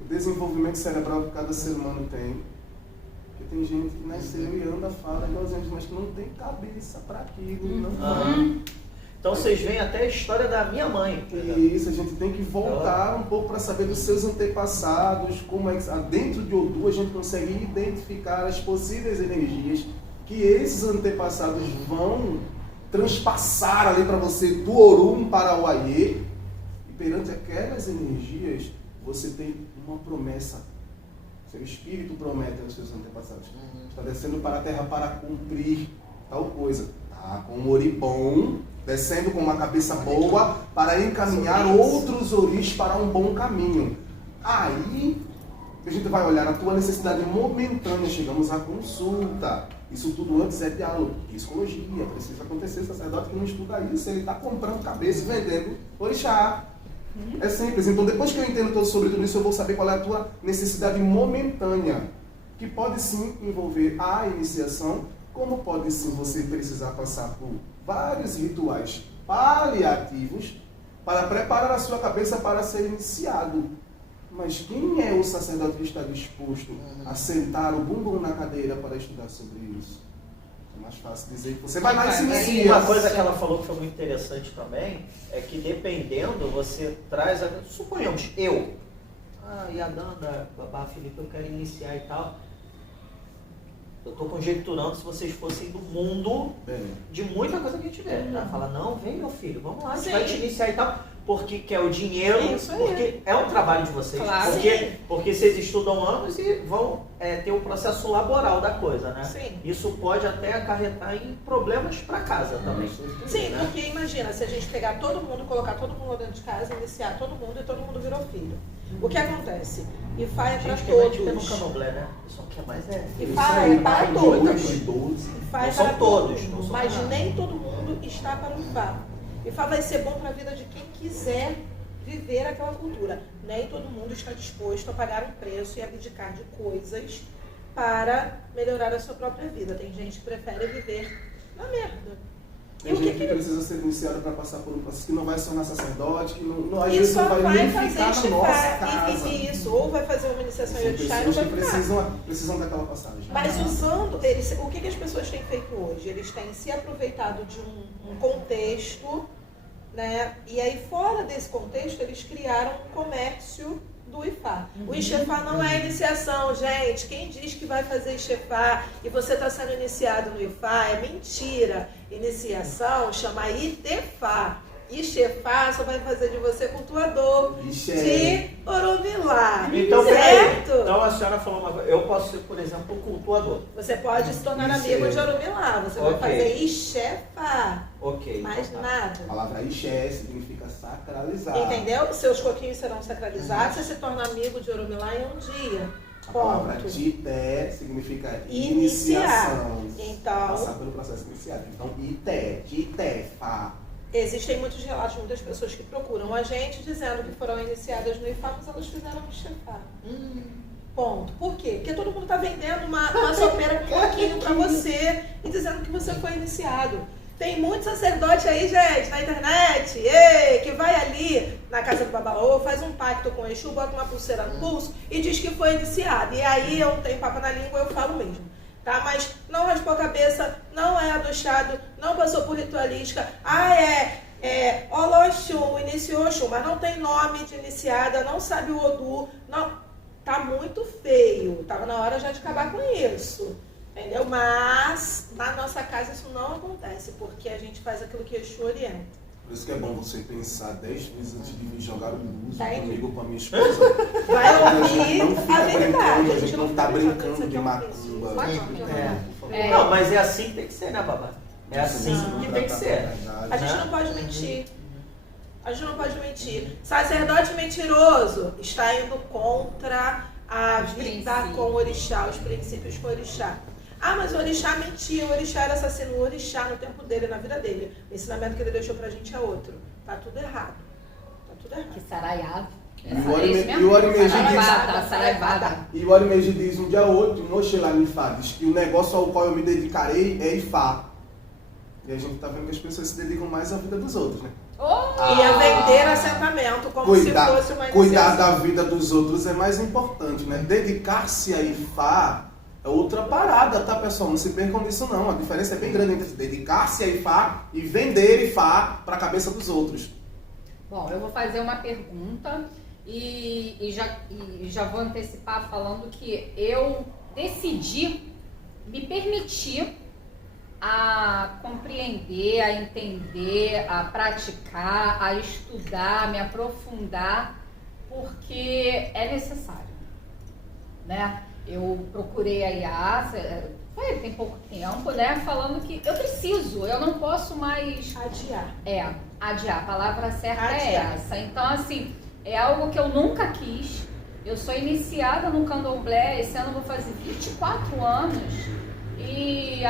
O desenvolvimento cerebral que cada ser humano tem. Porque tem gente que nasceu e anda, fala igual a gente, mas que não tem cabeça para aquilo, não vai. Então vocês veem até a história da minha mãe. E isso, a gente tem que voltar um pouco para saber dos seus antepassados, como é que dentro de Odu a gente consegue identificar as possíveis energias que esses antepassados vão transpassar ali para você do Orum para o Aie. E perante aquelas energias, você tem uma promessa. Seu espírito promete aos seus antepassados. Está descendo para a terra para cumprir tal coisa. Tá com um ori bom, descendo com uma cabeça boa para encaminhar outros oris para um bom caminho. Aí a gente vai olhar a tua necessidade momentânea, chegamos à consulta. Isso tudo antes é diálogo, psicologia, precisa acontecer. O sacerdote que não estuda isso, ele está comprando cabeça e vendendo orixá. É simples. Então, depois que eu entendo sobre tudo isso, eu vou saber qual é a tua necessidade momentânea, que pode sim envolver a iniciação, como pode sim você precisar passar por vários rituais paliativos para preparar a sua cabeça para ser iniciado. Mas quem é o sacerdote que está disposto a sentar o bumbum na cadeira para estudar sobre isso? É mais fácil dizer que você vai lá e se E inicia. uma coisa que ela falou que foi muito interessante também é que dependendo, você traz, suponhamos, e a Danda, babá, Felipe, eu quero iniciar e tal. Eu estou conjecturando se vocês fossem do mundo de muita coisa que a gente vê. Ela fala, não, vem meu filho, vamos lá, a gente vai te iniciar e tal. Porque quer o dinheiro, Isso aí. porque é um trabalho de vocês. Claro. Porque vocês estudam anos e vão ter o processo laboral da coisa, né? Sim. Isso pode até acarretar em problemas para casa também. Sim, né? porque imagina, se a gente pegar todo mundo, colocar todo mundo dentro de casa, iniciar todo mundo e todo mundo virou filho. O que acontece? IFA é para Gente, que vai te ver no todos. candomblé, né? O pessoal quer mais IFA é para todos. Idosos. IFA Não é são para todos, todos, não são mas todos. nem todo mundo está para o IFA. IFA vai ser bom para a vida de quem quiser viver aquela cultura. Nem todo mundo está disposto a pagar um preço e abdicar de coisas para melhorar a sua própria vida. Tem gente que prefere viver na merda. Tem gente que precisa ser iniciada para passar por um processo que não vai se tornar sacerdote, que não, às E vezes só não vai vai nem fazer ficar na nossa casa. Ifá. Isso, ou vai fazer uma iniciação São em orixá e não pessoas vai que ficar. precisam daquela passagem. Mas usando, o que as pessoas têm feito hoje? Eles têm se aproveitado de um contexto, né? E aí fora desse contexto eles criaram um comércio do IFA. O Ixefá não é iniciação, gente. Quem diz que vai fazer Ixefá e você está sendo iniciado no IFA é mentira. Iniciação chama Itefá. Ixefá só vai fazer de você cultuador de Orumilá. Então, certo? peraí. Então a senhora falou uma coisa. Eu posso ser, por exemplo, cultuador. Você pode se tornar Ixê. amigo de Orumilá. Você vai Ok. fazer Ixefá. Ok. Mais então tá. A nada. palavra Ixé significa sacralizar. Entendeu? Seus coquinhos serão sacralizados. Você se torna amigo de Orumilá em um dia. A palavra Ponto. Tité significa Iniciar. iniciação. Então- Passar pelo processo iniciado. Então, Ité, Tité, Fá. Existem muitos relatos de muitas pessoas que procuram a gente dizendo que foram iniciadas no IFA, mas elas fizeram Ixefá. Ponto. Por quê? Porque todo mundo está vendendo uma sopeira com coquinho para você e dizendo que você foi iniciado. Tem muito sacerdote aí, gente, na internet, que vai ali na casa do babaô, faz um pacto com o Exu, bota uma pulseira no pulso e diz que foi iniciado. E aí eu tenho papo na língua, eu falo mesmo. Tá? Mas não raspou a cabeça, não é adochado, não passou por ritualística. Oloxum, iniciou Oxum, mas não tem nome de iniciada, não sabe o Odu, não. Tá muito feio, tava na hora já de acabar com isso. Entendeu? Mas na nossa casa isso não acontece, porque a gente faz aquilo que Exu orienta. Por isso que é bom você pensar 10 vezes antes de vir jogar o blues Tá aí. comigo ou com a minha esposa. Vai A ouvir gente não fica a verdade. brincando, a gente não tá fica brincando isso aqui de é um macumba. princípio. Por favor. Não, mas é assim que tem que ser, né, babá? É assim Não que tem que tratar ser. com verdade. A gente Né? não pode mentir. A gente não pode mentir. Sacerdote mentiroso está indo contra a Os vida princípios. com o orixá, os princípios com o orixá. Ah, mas o orixá mentia, o orixá era assassino, o orixá no tempo dele, na vida dele. O ensinamento que ele deixou pra gente é outro. Tá tudo errado. Tá tudo errado. Que saraiado. E o Orimeji Saraivada, saraivada. E o Orimeji diz no dia 8, no Oxelanifá, diz que o negócio ao qual eu me dedicarei é Ifá. E a gente tá vendo que as pessoas se dedicam mais à vida dos outros, né? E a vender assentamento como se fosse uma Cuidar iniciação. da vida dos outros é mais importante, né? Dedicar-se a Ifá é outra parada, tá, pessoal? Não se percam nisso, não. A diferença é bem grande entre dedicar-se a Ifá e vender Ifá para a cabeça dos outros. Bom, eu vou fazer uma pergunta e já vou antecipar falando que eu decidi me permitir a compreender, a entender, a praticar, a estudar, a me aprofundar, porque é necessário, né? Eu procurei a IAS, tem pouco tempo, né? Falando que eu preciso, eu não posso mais Adiar. adiar, a palavra certa é Adiar. essa. Então, assim, é algo que eu nunca quis. Eu sou iniciada no candomblé, esse ano eu vou fazer 24 anos e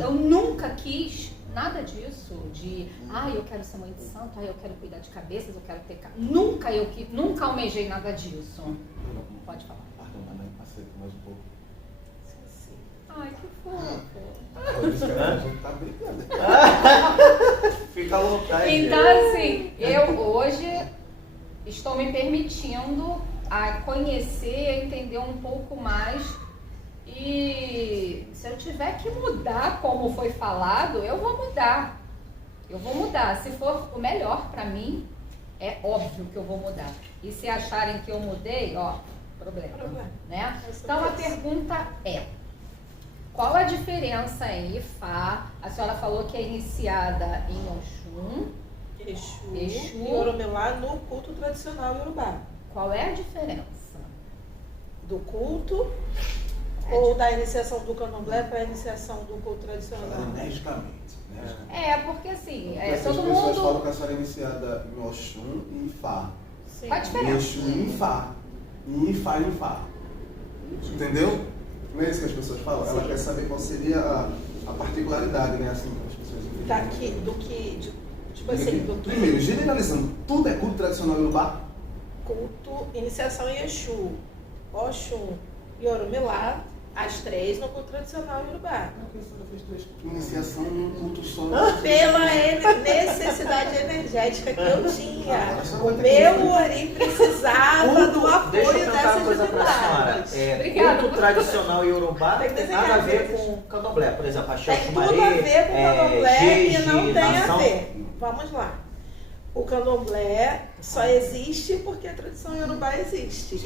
eu nunca quis nada disso, de, eu quero ser mãe de santo, eu quero cuidar de cabeças, eu quero ter... Nunca almejei nada disso. Pode falar. Perdão, mamãe, aceita mais um pouco. Ai, que fofo. Por isso que a gente tá brincando. Fica à vontade. Então, assim, eu hoje estou me permitindo a conhecer, a entender um pouco mais E se eu tiver que mudar como foi falado, eu vou mudar. Eu vou mudar. Se for o melhor para mim, é óbvio que eu vou mudar. E se acharem que eu mudei, ó, problema. Né? Então a pergunta é: qual a diferença em Ifá? A senhora falou que é iniciada em Oxum, Exu Exu. e Oromilá no culto tradicional iorubá. Qual é a diferença? Do culto ou da iniciação do candomblé para a iniciação do culto tradicional? Energicamente. Porque assim, Essas todo pessoas falam mundo. que a senhora é iniciada em Oxum e em Fá. Sim. Qual a Em diferença? Exu e em Fá. E em Fá e em Fá. Entendeu? Não é isso que as pessoas falam? Ela quer saber qual seria a particularidade, né? Assim, as pessoas entendem. Daqui, do que, tipo assim, do que Primeiro, generalizando, tudo é culto tradicional iorubá? culto, iniciação em Exu, Oxum e Oromilá, as três no culto tradicional iorubá. Porque a senhora fez 3 cultos. Iniciação num culto só. Pela necessidade energética que eu tinha. O meu Ori precisava do apoio Deixa eu perguntar uma dessas coisa pra senhora. divindades. Obrigada. Culto tradicional iorubá Tem que tem nada a ver desenhar. com candomblé. Por exemplo, axé, Tem xumaré, tudo a ver com o candomblé e não jeje, tem nação. a ver. Vamos lá. O candomblé só existe porque a tradição iorubá existe.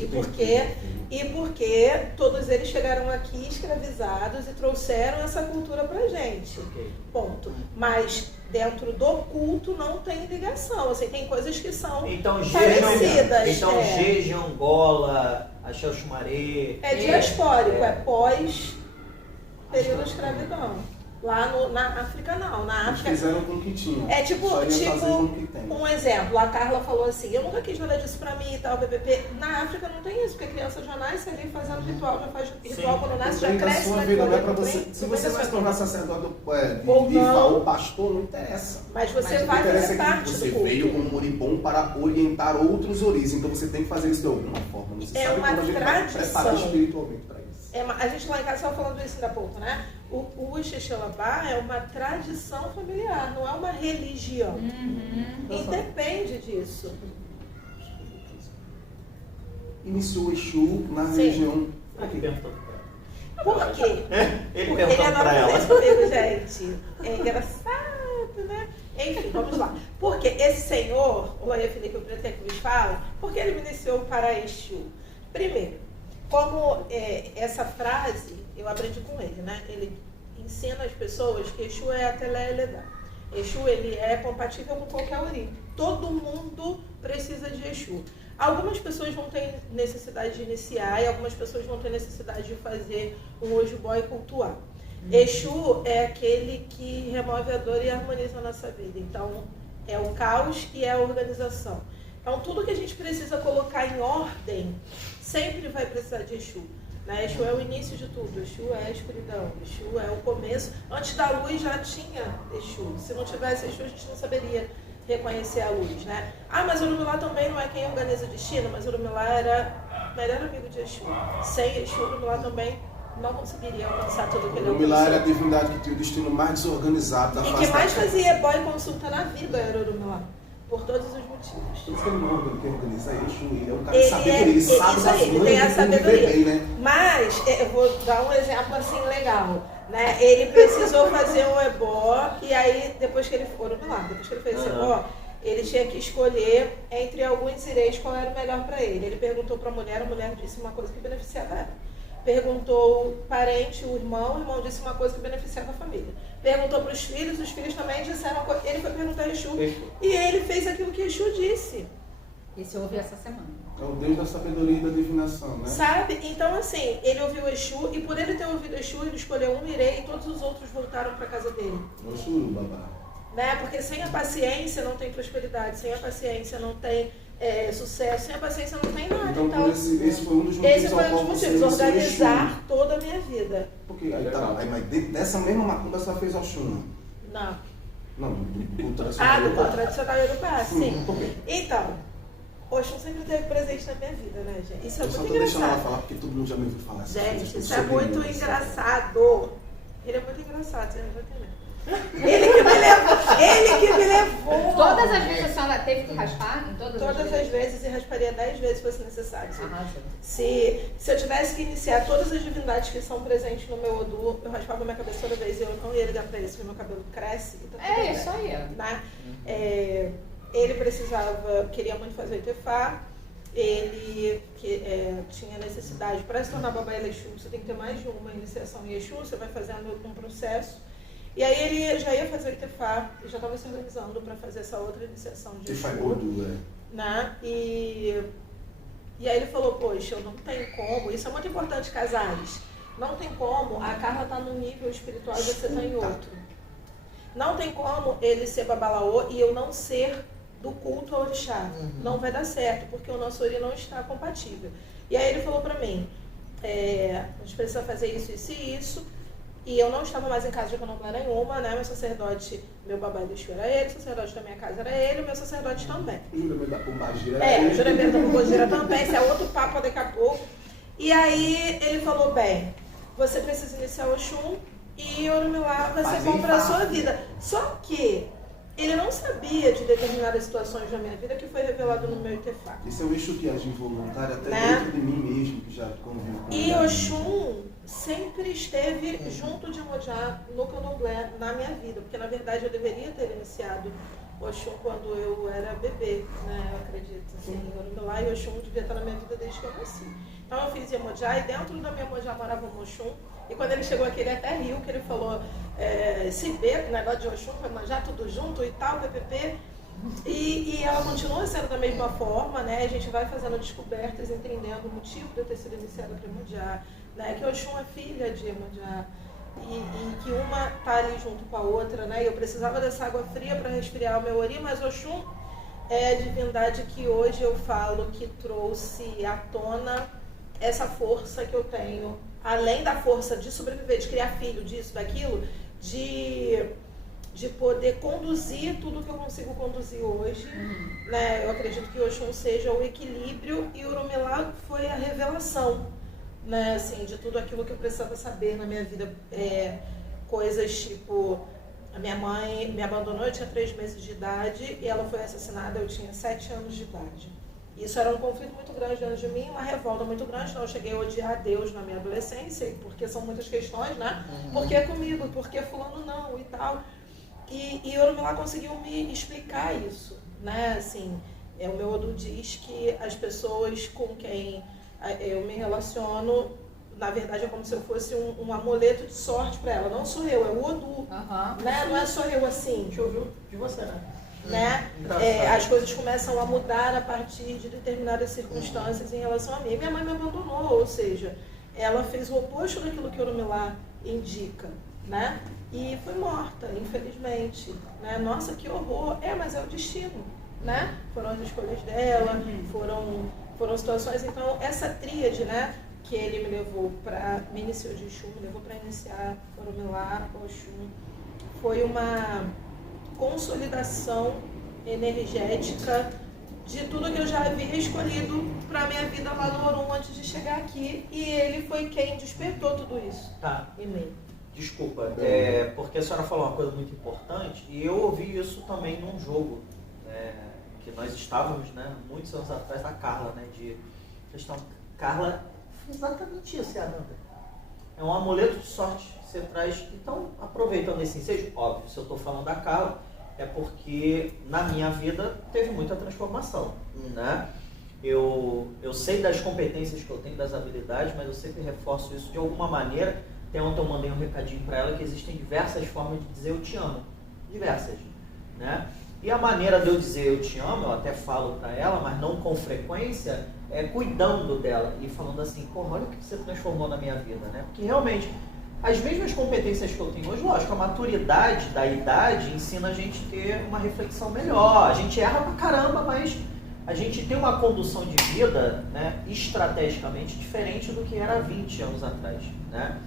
E porque todos eles chegaram aqui escravizados e trouxeram essa cultura pra gente. Ok. Ponto. Mas dentro do culto não tem ligação. Assim, tem coisas que são Então, parecidas. jeje, Angola, axé, xumaré. É diaspórico, é pós período da escravidão. Lá na África não. Na Eles África fizeram com o que tinham. é tipo Só ia fazer com o que tem. um exemplo. A Carla falou assim: eu nunca quis nada disso pra mim e tal, PPP. Na África não tem isso, porque a criança já nasce ali fazendo ritual, já faz ritual quando nasce, já Cumprir da cresce sua na vida, não é pra cultura, você. cumprir Se da você sua vai se tornar sacerdote Ou de não. ou pastor, não interessa. Mas você Mas O que vai interessa fazer é que parte você do culto. veio como moribom para orientar outros oris. Então você tem que fazer isso de alguma forma. Você É sabe uma como a gente vai tradição. preparar espiritualmente para isso. A gente lá em casa estava falando isso ainda há pouco, né? O Ixixelabá é uma tradição familiar, não é uma religião. Independe disso. Iniciou o Exu na Sim. região. Aqui perguntando pra ela. Por quê? Ele Porque ele perguntando pra adora ela. fazer isso comigo, gente. É engraçado, né? Enfim, vamos lá. Porque esse senhor, o Loia Felipe, o preto que nos fala, porque ele me iniciou para Exu? Primeiro, como essa frase, eu aprendi com ele, né? Ele ensina as pessoas que Exu é a Teleledá. Exu, ele é compatível com qualquer ori. Todo mundo precisa de Exu. Algumas pessoas vão ter necessidade de iniciar e algumas pessoas vão ter necessidade de fazer um ojubó e cultuar. Exu é aquele que remove a dor e harmoniza a nossa vida. Então, é o caos e é a organização. Então, tudo que a gente precisa colocar em ordem, sempre vai precisar de Exu. Né? Exu é o início de tudo, Exu é a escuridão, Exu é o começo. Antes da luz já tinha Exu. Se não tivesse Exu, a gente não saberia reconhecer a luz, né? Ah, mas Oromilá também não é quem organiza o destino, mas Oromilá era o melhor amigo de Exu. Sem Exu, Oromilá também não conseguiria alcançar tudo que ele O Milá era a alcançou. divindade que tinha o destino mais desorganizado da E face que da mais terra. fazia boy consulta na vida era Oromilá. Por todos os motivos. Por isso que ele não é o que organiza, é Exu. Ele é um cara Ele de sabedoria, ele sabe isso das aí, ele coisas tem a e como viver sabedoria. bem, né? Mas, eu vou dar um exemplo assim legal, né? Ele precisou fazer um ebó e aí, depois que ele fez esse ebó, ele tinha que escolher entre alguns ireis qual era o melhor para ele. Ele perguntou para a mulher disse uma coisa que beneficiava ela. Perguntou o parente, o irmão disse uma coisa que beneficiava a família. Perguntou para os filhos também disseram uma coisa. Ele foi perguntar a Exu e ele fez aquilo que Exu disse. Isso eu ouvi essa semana. É o Deus da sabedoria e da divinação, né? Sabe? Então, assim, ele ouviu Exu e por ele ter ouvido Exu, ele escolheu um irei e todos os outros voltaram para casa dele. O Surubabá. Né? Porque sem a paciência não tem prosperidade, sem a paciência não tem sucesso, sem a paciência não tem nada. Então, Então, por esse foi um dos motivos esse foi um dos ao qual você motivos, iniciou organizar Exu. toda a minha vida. Porque aí tá, mas dessa mesma macumba você fez Oxum. Não. Não, do tradicional. Do culto tradicional iorubá, sim. Por quê? Então, Oxum sempre esteve presente na minha vida, né, gente? Isso é Eu só muito tô deixando ela engraçado. falar porque todo mundo já me ouviu falar essas coisas. Gente, eu isso sou é muito bem, engraçado. Ele é muito engraçado, você não vai entender. Ele que me levou. Todas as vezes a senhora teve que raspar? Em todas Todas as as vezes? vezes e rasparia 10 vezes se fosse necessário. sabe? Arrasou. Se eu tivesse que iniciar todas as divindades que são presentes no meu Odu, eu raspava minha cabeça toda vez e eu não ia ligar pra isso, porque meu cabelo cresce. E tá tudo bem, Isso aí. né? Ele queria muito fazer o Itefá, ele tinha necessidade, para se tornar Babá Elexu, você tem que ter mais de uma iniciação em Exu, você vai fazendo um processo. E aí ele já ia fazer o Itefá, e já estava se organizando para fazer essa outra iniciação de Exu. Itefá é Odu, Né? E aí ele falou, poxa, eu não tenho como, isso é muito importante, casais, não tem como a Carla tá num nível espiritual e você tá em outro. Não tem como ele ser babalaô e eu não ser do culto ao orixá. Não vai dar certo, porque o nosso ori não está compatível. E aí ele falou pra mim, a gente precisa fazer isso, isso e isso. E eu não estava mais em casa de candomblé nenhuma, né? Meu sacerdote, meu babá Elexu era ele, o sacerdote da minha casa era ele, o meu sacerdote também. O juramento da pombagira era ele. O juramento da pombagira também, isso é outro papo daqui a pouco. E aí ele falou, bem, você precisa iniciar o Oxum e Orumilá vai ser bom para a sua vida. Só que ele não sabia de determinadas situações da minha vida que foi revelado no meu Itefá. Esse é o eixo de agir voluntário até Né? dentro de mim mesmo, que já convivo com E ele. Oxum sempre esteve junto de Iemanjá no candomblé na minha vida, porque na verdade eu deveria ter iniciado Oxum quando eu era bebê, né? Eu acredito. Assim, Orumilá e Oxum devia estar na minha vida desde que eu nasci. Então eu fiz Iemanjá e dentro da minha Iemanjá morava um Oxum. E quando ele chegou aqui, ele até riu, que ele falou, se vê, negócio de Oxum, Iemanjá, tudo junto e tal, PPP. E ela continua sendo da mesma forma, né? A gente vai fazendo descobertas, entendendo o motivo de eu ter sido iniciada para Iemanjá, né? Que Oxum é filha de Iemanjá. E que uma tá ali junto com a outra, né? E eu precisava dessa água fria para resfriar o meu ori, mas Oxum é a divindade que hoje eu falo que trouxe à tona essa força que eu tenho, além da força de sobreviver, de criar filho, disso, daquilo, de poder conduzir tudo que eu consigo conduzir hoje, né? Eu acredito que Oxum seja o equilíbrio e Orumilá foi a revelação, né? Assim, de tudo aquilo que eu precisava saber na minha vida, coisas tipo, a minha mãe me abandonou, eu tinha 3 meses de idade e ela foi assassinada, eu tinha 7 anos de idade. Isso era um conflito muito grande dentro de mim, uma revolta muito grande, então eu cheguei a odiar Deus na minha adolescência, porque são muitas questões, né? Por que comigo? Por que fulano não? E tal. E Orumilá conseguiu me explicar isso, né? Assim, o meu Odu diz que as pessoas com quem eu me relaciono, na verdade é como se eu fosse um amuleto de sorte para ela. Não sou eu, é o Odu, né? Não é só eu assim. Deixa eu ouvir de você, né? As coisas começam a mudar a partir de determinadas circunstâncias em relação a mim. Minha mãe me abandonou, ou seja, ela fez o oposto daquilo que Orumilá indica, né? E foi morta, infelizmente, né? Nossa, que horror! Mas é o destino, né? Foram as escolhas dela, foram situações. Então, essa tríade, né? Que ele me levou para me iniciar de Exu, me levou para iniciar Orumilá, Oxum, foi uma consolidação energética de tudo que eu já havia escolhido para minha vida lá no Orum antes de chegar aqui, e ele foi quem despertou tudo isso em mim. Desculpa, porque a senhora falou uma coisa muito importante e eu ouvi isso também num jogo que nós estávamos, né, muitos anos atrás, da Carla, né, de questão. Carla, exatamente isso, Ananda. É um amuleto de sorte que você traz. Então, aproveitando esse ensejo, óbvio, se eu estou falando da Carla, é porque na minha vida teve muita transformação, né? Eu sei das competências que eu tenho, das habilidades, mas eu sempre reforço isso de alguma maneira. Até ontem eu mandei um recadinho para ela que existem diversas formas de dizer eu te amo. Diversas, né? E a maneira de eu dizer eu te amo, eu até falo para ela, mas não com frequência, é cuidando dela e falando assim, porra, olha o que você transformou na minha vida, né? Porque realmente, as mesmas competências que eu tenho hoje, lógico, a maturidade da idade ensina a gente a ter uma reflexão melhor. A gente erra pra caramba, mas a gente tem uma condução de vida, né, estrategicamente diferente do que era 20 anos atrás, né?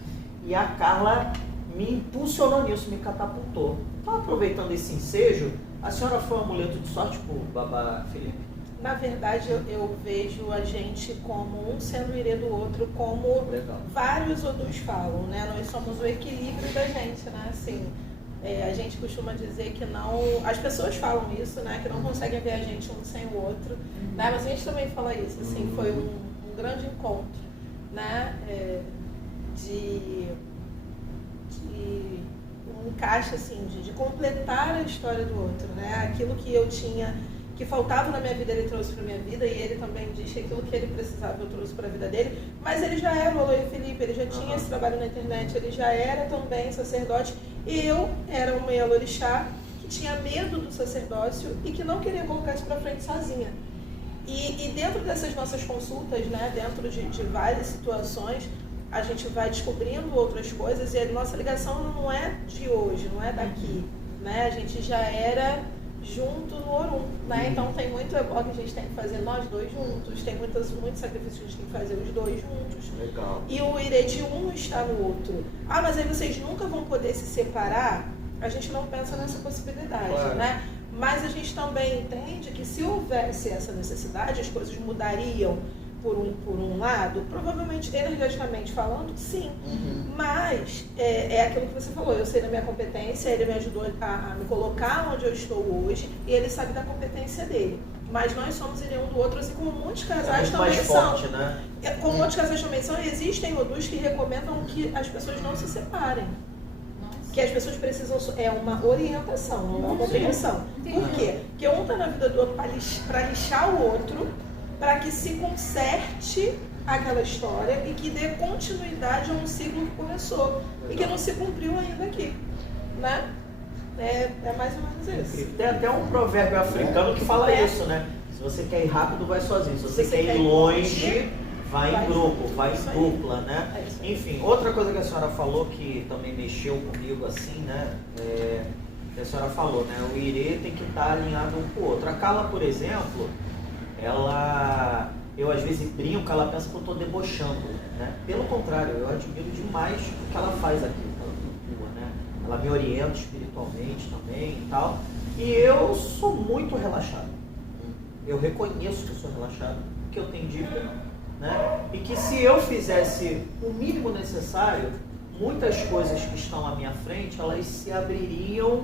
E a Carla me impulsionou nisso, me catapultou. Então, aproveitando esse ensejo, a senhora foi um amuleto de sorte por Babá Felipe? Na verdade, eu vejo a gente como um sendo o irê do outro, como vários Odus falam, né? Nós somos o equilíbrio da gente, né? Assim, A gente costuma dizer que não... As pessoas falam isso, né? Que não conseguem ver a gente um sem o outro. Né? Mas a gente também fala isso, assim, foi um grande encontro, né? De um encaixe, assim, de completar a história do outro, né? Aquilo que eu tinha, que faltava na minha vida, ele trouxe para minha vida, e ele também diz que aquilo que ele precisava eu trouxe para a vida dele, mas ele já era o Aloy Felipe, ele já tinha esse trabalho na internet, ele já era também sacerdote, e eu era uma Yalorixá que tinha medo do sacerdócio e que não queria colocar isso para frente sozinha. E dentro dessas nossas consultas, né, dentro de várias situações, a gente vai descobrindo outras coisas, e a nossa ligação não é de hoje, não é daqui, né? A gente já era junto no Orum, né? Então tem muito ebó que a gente tem que fazer nós dois juntos, tem muitos sacrifícios que a gente tem que fazer os dois juntos. Legal. E o irê de um está no outro. Ah, mas aí vocês nunca vão poder se separar? A gente não pensa nessa possibilidade, claro, né? Mas a gente também entende que se houvesse essa necessidade, as coisas mudariam por um lado, provavelmente, energeticamente falando, sim. Mas é aquilo que você falou, eu sei da minha competência, ele me ajudou a me colocar onde eu estou hoje, e ele sabe da competência dele. Mas nós somos ele um do outro, assim como muitos casais também mais são. forte, né? Como muitos casais também são, existem odus que recomendam que as pessoas não se separem. Que as pessoas precisam, é uma orientação, não é uma obrigação. Por quê? Porque um está na vida do outro para lixar o outro, para que se conserte aquela história e que dê continuidade a um ciclo que começou e que não se cumpriu ainda aqui, né? É mais ou menos isso. Tem até um provérbio africano que fala isso, né? Se você quer ir rápido, vai sozinho. Se você quer ir longe, vai em grupo, vai em dupla, né? Enfim, outra coisa que a senhora falou que também mexeu comigo assim, né? Que a senhora falou, né? O irê tem que estar alinhado um com o outro. A Carla, por exemplo, eu às vezes brinco, ela pensa que eu estou debochando, né? Pelo contrário, eu admiro demais o que ela faz aqui, que ela cultua, né? Ela me orienta espiritualmente também e tal. E eu sou muito relaxado. Eu reconheço que eu sou relaxado, que eu tenho dívida, né? E que se eu fizesse o mínimo necessário, muitas coisas que estão à minha frente, elas se abririam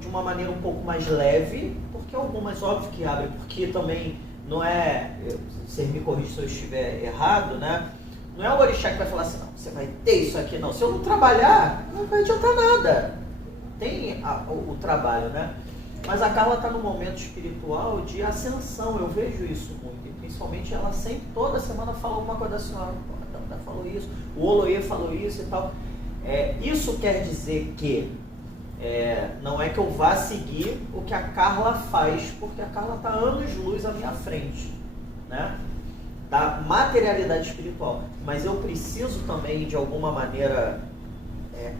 de uma maneira um pouco mais leve, porque algumas, óbvio que abrem, porque também não é, você me corrige se eu estiver errado, né? Não é o orixá que vai falar assim, não, você vai ter isso aqui, não. Se eu não trabalhar, não vai adiantar nada. Tem o trabalho, né? Mas a Carla está num momento espiritual de ascensão, eu vejo isso muito. E principalmente ela sempre, toda semana, fala alguma coisa da senhora. A Tanda falou isso, o Oloê falou isso e tal. Isso quer dizer que não é que eu vá seguir o que a Carla faz, porque a Carla está anos-luz à minha frente, né? Da materialidade espiritual. Mas eu preciso também, de alguma maneira,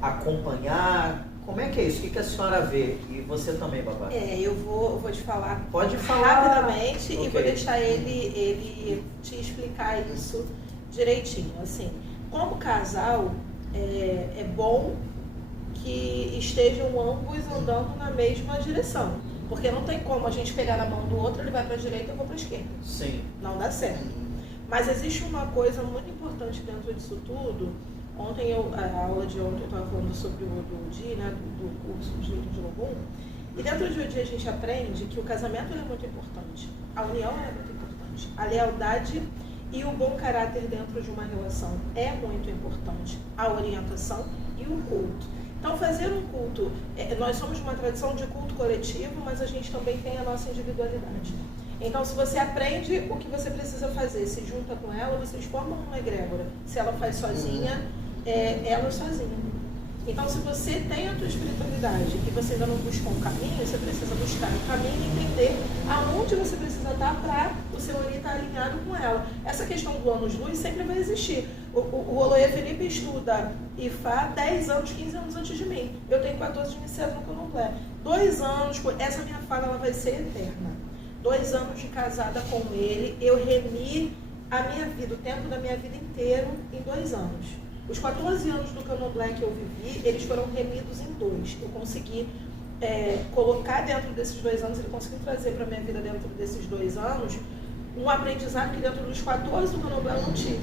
acompanhar. Como é que é isso? O que a senhora vê? E você também, babá? Eu vou te falar. Pode falar rapidamente, okay. E vou deixar ele te explicar isso direitinho. Assim, como casal, é bom que estejam ambos andando na mesma direção. Porque não tem como a gente pegar na mão do outro, ele vai para a direita e eu vou para a esquerda. Sim. Não dá certo. Mas existe uma coisa muito importante dentro disso tudo. Ontem, a aula de ontem eu estava falando sobre o Odi, né, do curso de Logum. E dentro de Odi a gente aprende que o casamento é muito importante. A união é muito importante. A lealdade e o bom caráter dentro de uma relação é muito importante. A orientação e o culto. Então, fazer um culto, nós somos uma tradição de culto coletivo, mas a gente também tem a nossa individualidade. Então, se você aprende o que você precisa fazer, se junta com ela, vocês formam uma egrégora. Se ela faz sozinha, ela sozinha. Então, se você tem a tua espiritualidade e você ainda não buscou um caminho, você precisa buscar um caminho e entender aonde você precisa estar para o seu Oni estar alinhado com ela. Essa questão do anos-luz sempre vai existir. O Oloê Felipe estuda Ifá 10 anos, 15 anos antes de mim. Eu tenho 14 de iniciado no Candomblé. 2 anos, essa minha fala ela vai ser eterna. 2 anos de casada com ele, eu remi a minha vida, o tempo da minha vida inteiro em 2 anos. Os 14 anos do Candomblé que eu vivi, eles foram remidos em 2. Eu consegui colocar dentro desses 2 anos, ele conseguiu trazer para a minha vida dentro desses 2 anos, um aprendizado que dentro dos 14 do Candomblé eu não tive.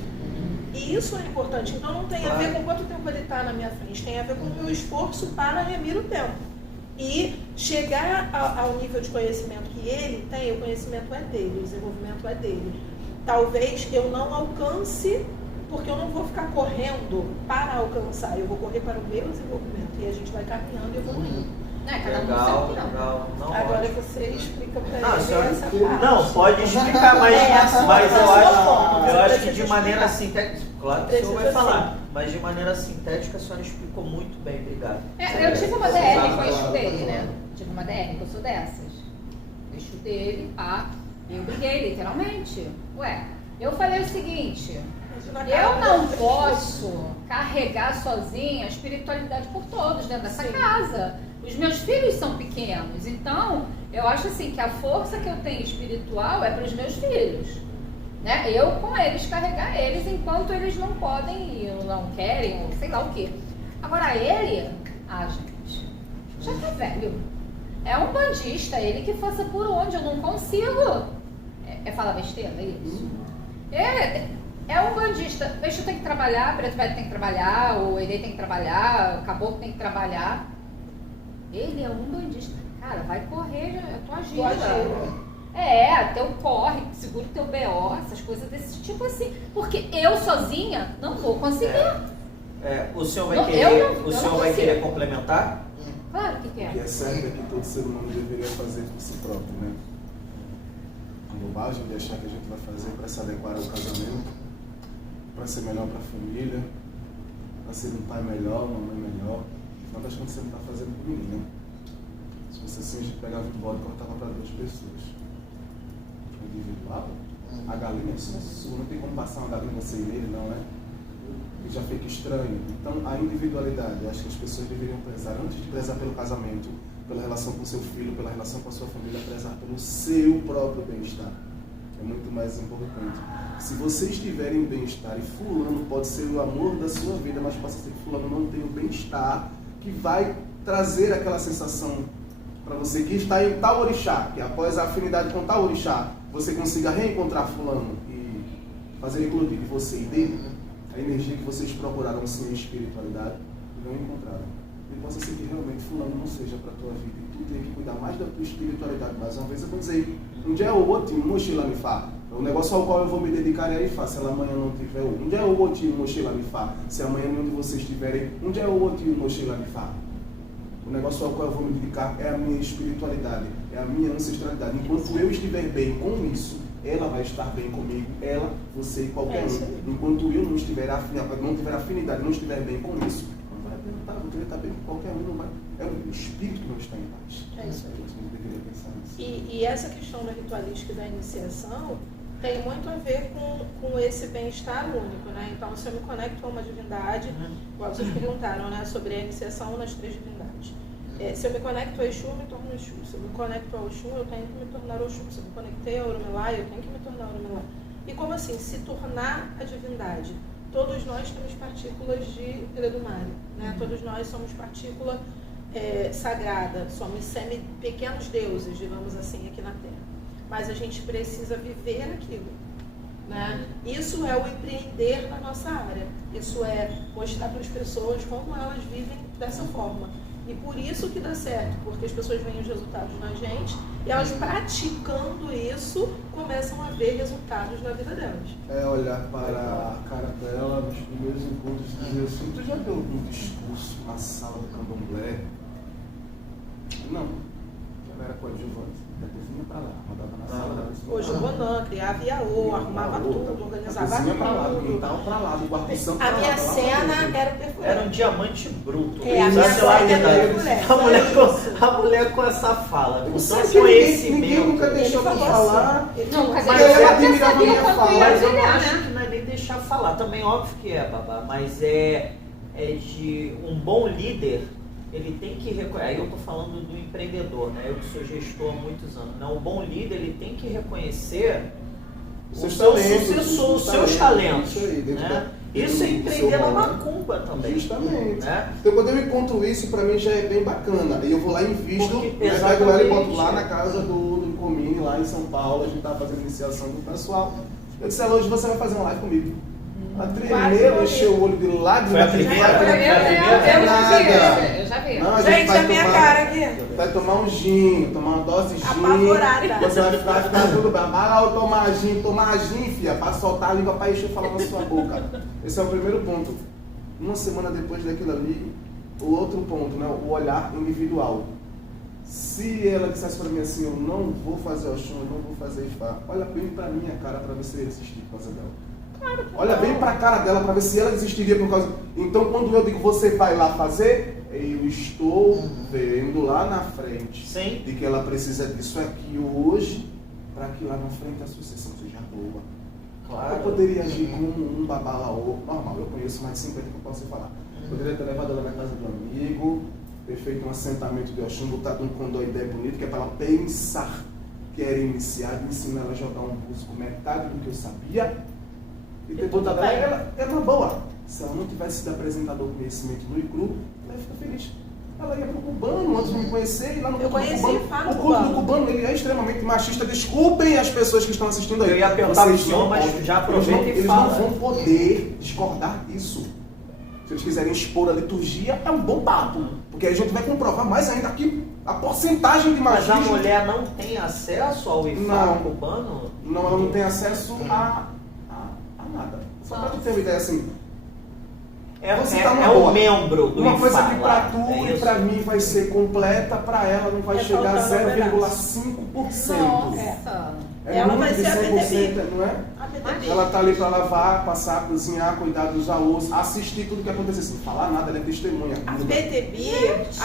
E isso é importante. Então não tem a ver com quanto tempo ele está na minha frente, tem a ver com o meu esforço para remir o tempo. E chegar ao nível de conhecimento que ele tem, o conhecimento é dele, o desenvolvimento é dele. Talvez eu não alcance, porque eu não vou ficar correndo para alcançar, eu vou correr para o meu desenvolvimento. E a gente vai caminhando e evoluindo. Cada um Legal, no seu tempo. legal. Não, Agora ótimo. você explica para Não, ele senhora, essa parte. não, pode explicar, mas a eu sua acho, forma, eu você acho que precisa de maneira explicar. sintética, claro que o senhor vai Precisa falar, mas de maneira sintética a senhora explicou muito bem, obrigado. Eu tive uma DR com o eixo dele, né? Tive uma DR, que eu sou dessas. O eixo dele, eu briguei, literalmente. Ué, eu falei o seguinte, eu não posso carregar sozinha a espiritualidade por todos dentro dessa casa. Os meus filhos são pequenos, então eu acho assim que a força que eu tenho espiritual é para os meus filhos, né? Eu com eles carregar eles enquanto eles não podem ou não querem ou sei lá o que. Agora ele, gente, já tá velho. É um bandista, ele que faça por onde, eu não consigo. É falar besteira, é isso? É um bandista. Deixa eu ter que trabalhar, Preto Velho tem que trabalhar, o Edei tem que trabalhar, o Caboclo tem que trabalhar. Ele é um bandista. Cara, vai correr, eu tô agindo. Teu corre, segura o teu BO, essas coisas desse tipo assim. Porque eu sozinha não vou conseguir. O senhor vai Não, querer, querer complementar? Claro que O que quer. é certo é que todo ser humano deveria fazer por si próprio, né? A bobagem de achar que a gente vai fazer para se adequar ao casamento, para ser melhor para a família, para ser um pai melhor, uma mãe melhor. Afinal das contas, você não está fazendo por ninguém, né? Se você assim, pegava o bode e cortava para 2 pessoas. Individual, a galinha é sua, não tem como passar uma galinha sem ele, não, né? E já fica estranho. Então, a individualidade, acho que as pessoas deveriam prezar, antes de prezar pelo casamento, pela relação com seu filho, pela relação com a sua família, prezar pelo seu próprio bem-estar. É muito mais importante. Se você estiver em bem-estar, e fulano pode ser o amor da sua vida, mas pode ser que fulano não tenha o bem-estar, que vai trazer aquela sensação para você que está em tal orixá, que após a afinidade com tal orixá, você consiga reencontrar fulano e fazer eclodir de você e dele a energia que vocês procuraram sim em espiritualidade e não encontraram. E possa ser que realmente fulano não seja para a tua vida e tu tenha que cuidar mais da tua espiritualidade. Mais uma vez eu vou dizer, um dia é o outro, mochila me fá. O negócio ao qual eu vou me dedicar é aí fá, se ela amanhã não tiver o. Um dia é o outro, mochila me fá. Se amanhã nenhum de vocês tiverem, um dia é o outro, mochila me fá. O negócio ao qual eu vou me dedicar é a minha espiritualidade, é a minha ancestralidade. Enquanto eu estiver bem com isso, ela vai estar bem comigo, ela, você e qualquer um. Enquanto eu não tiver afinidade, não estiver bem com isso, não vai adiantar, vou querer estar bem com qualquer um, não vai. É o espírito que não está em paz. É isso aí. A gente deveria pensar nisso. E essa questão da ritualística e da iniciação tem muito a ver com esse bem-estar único, né? Então, se eu me conecto a uma divindade, igual vocês perguntaram, né, sobre a iniciação nas 3 divindades. Se eu me conecto a Exu, eu me torno Exu. Se eu me conecto ao Oxum, eu tenho que me tornar Oxum. Se eu me conectei a Orumilá, eu tenho que me tornar Orumilá. E como assim? Se tornar a divindade. Todos nós temos partículas de Eledumare, né? Todos nós somos partícula sagrada, somos pequenos deuses, digamos assim, aqui na Terra. Mas a gente precisa viver aquilo, né? Isso é o empreender na nossa área. Isso é mostrar para as pessoas como elas vivem dessa forma. E por isso que dá certo, porque as pessoas veem os resultados na gente e elas praticando isso começam a ver resultados na vida delas. É olhar para a cara dela nos primeiros encontros e dizer assim, tu já deu algum discurso na sala do candomblé? Não, ela era coadjuvante. Depois vinha pra lá, rodava na sala dela. Hoje o Bonan criava Iaô, arrumava tudo, organizava tudo. Pra lá, do quintal pra lá, do quarto de São A minha cena era o perfurante. Era um diamante bruto. A minha cena era o perfurante. A mulher com essa fala, com Você tanto que conhecimento. ninguém nunca deixou de falar. Não, Mas mas eu ela até admirava sabia minha quando fala. ia Mas eu não brilhar, acho né? que não é nem deixar falar. Também óbvio que é, babá. Mas é de um bom líder, ele tem que reconhecer. Aí eu tô falando do empreendedor, né? Eu que sou gestor há muitos anos. Não, o bom líder, ele tem que reconhecer o seu sucessor, os seus talentos. Isso aí, dentro né? da- Isso é do empreender seu na ramo, né? macumba também. Justamente. Né? Então quando eu encontro isso, pra mim já é bem bacana. E eu vou lá e invisto, Porque, pego ela e exatamente. boto lá na casa do Incomine, lá em São Paulo, a gente tá fazendo iniciação do pessoal. Eu disse, ela, hoje você vai fazer uma live comigo. A tremer, encher o olho de lágrimas. Foi a primeira? Eu já vi. Não, Gente, a minha cara aqui. Vai tomar um gin, tomar uma dose de gin. Apavorada. Você vai ficar tudo bem. Vai lá tomar gin, filha, pra soltar a língua pra encher e falar na sua boca. Esse é o primeiro ponto. Uma semana depois daquilo ali, o outro ponto, né? O olhar individual. Se ela dissesse pra mim assim, eu não vou fazer Oxum, eu não vou fazer Ifá, olha bem pra minha cara pra ver se eu desistir por causa dela. Claro que Olha não. bem pra cara dela pra ver se ela desistiria por causa... Então, quando eu digo, você vai lá fazer, eu estou vendo lá na frente Sim. de que ela precisa disso aqui hoje, para que lá na frente a sucessão seja boa. Claro. Eu poderia agir como um babalaô normal, eu conheço mais de 50 que eu posso falar. Poderia ter levado ela na casa do amigo, ter feito um assentamento de Oxum, botado um condoidé bonito, que é para ela pensar que era iniciado, ensinar ela a jogar um músico metade do que eu sabia, e ter botado ela é uma boa. Se ela não tivesse sido apresentada ao conhecimento no ICRU, ela ia ficar feliz. Ela ia pro cubano antes de me conhecer, e lá no Eu culto do conheci cubano. o Fábio O culto do cubano. cubano, ele é extremamente machista. Desculpem as pessoas que estão assistindo aí. Eu ia perguntar Vocês pro senhor, não mas podem. já aproveita e eles fala. não vão poder discordar disso. Se eles quiserem expor a liturgia, é um bom papo. Porque aí a gente vai comprovar mais ainda aqui a porcentagem de Mas a machismo. mulher não tem acesso ao IFA Não. cubano? Não, ela não tem acesso a nada. Só pra tu ter uma ideia assim. Você tá numa É boa. o membro do Uma IFA coisa que pra lá. tu É e isso? pra mim vai ser completa, pra ela não vai É chegar a faltando um 0,5%. Nossa. É Ela muito vai de ser a 100%, não é? A PTB. Ela tá ali pra lavar, passar, cozinhar, cuidar dos arroz, assistir tudo que acontece, sem falar nada, ela é testemunha. A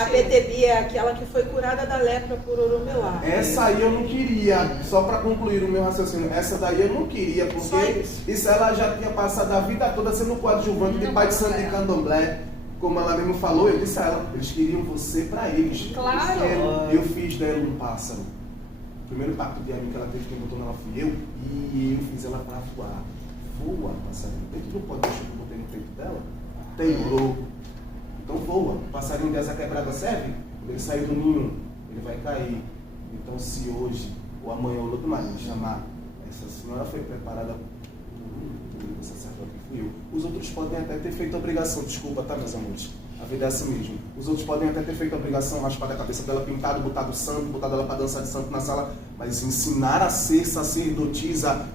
PTB é aquela que foi curada da lepra por Orumilá. Essa aí eu não queria, só para concluir o meu raciocínio, essa daí eu não queria, Só porque isso. isso ela já tinha passado a vida toda sendo coadjuvante de pai de santo de candomblé. Como ela mesmo falou, eu disse a ela, eles queriam você para eles. Claro. Eu fiz dela um pássaro. O primeiro pacto de amigo que ela teve, quem botou nela fui eu, e eu fiz ela para voar. Voa, passarinho. Dentro do pote que eu botei no peito dela, tem lobo. Então voa. O passarinho dessa quebrada serve? Quando ele sair do ninho, ele vai cair. Então se hoje, ou amanhã, ou outro marido chamar, essa senhora foi preparada por sacerdote que fui eu. Os outros podem até ter feito a obrigação, desculpa, tá, meus amores? A vida é assim mesmo. Os outros podem até ter feito a obrigação, raspado a cabeça dela, pintado, botado santo, botado ela para dançar de santo na sala, mas ensinar a ser sacerdotisa,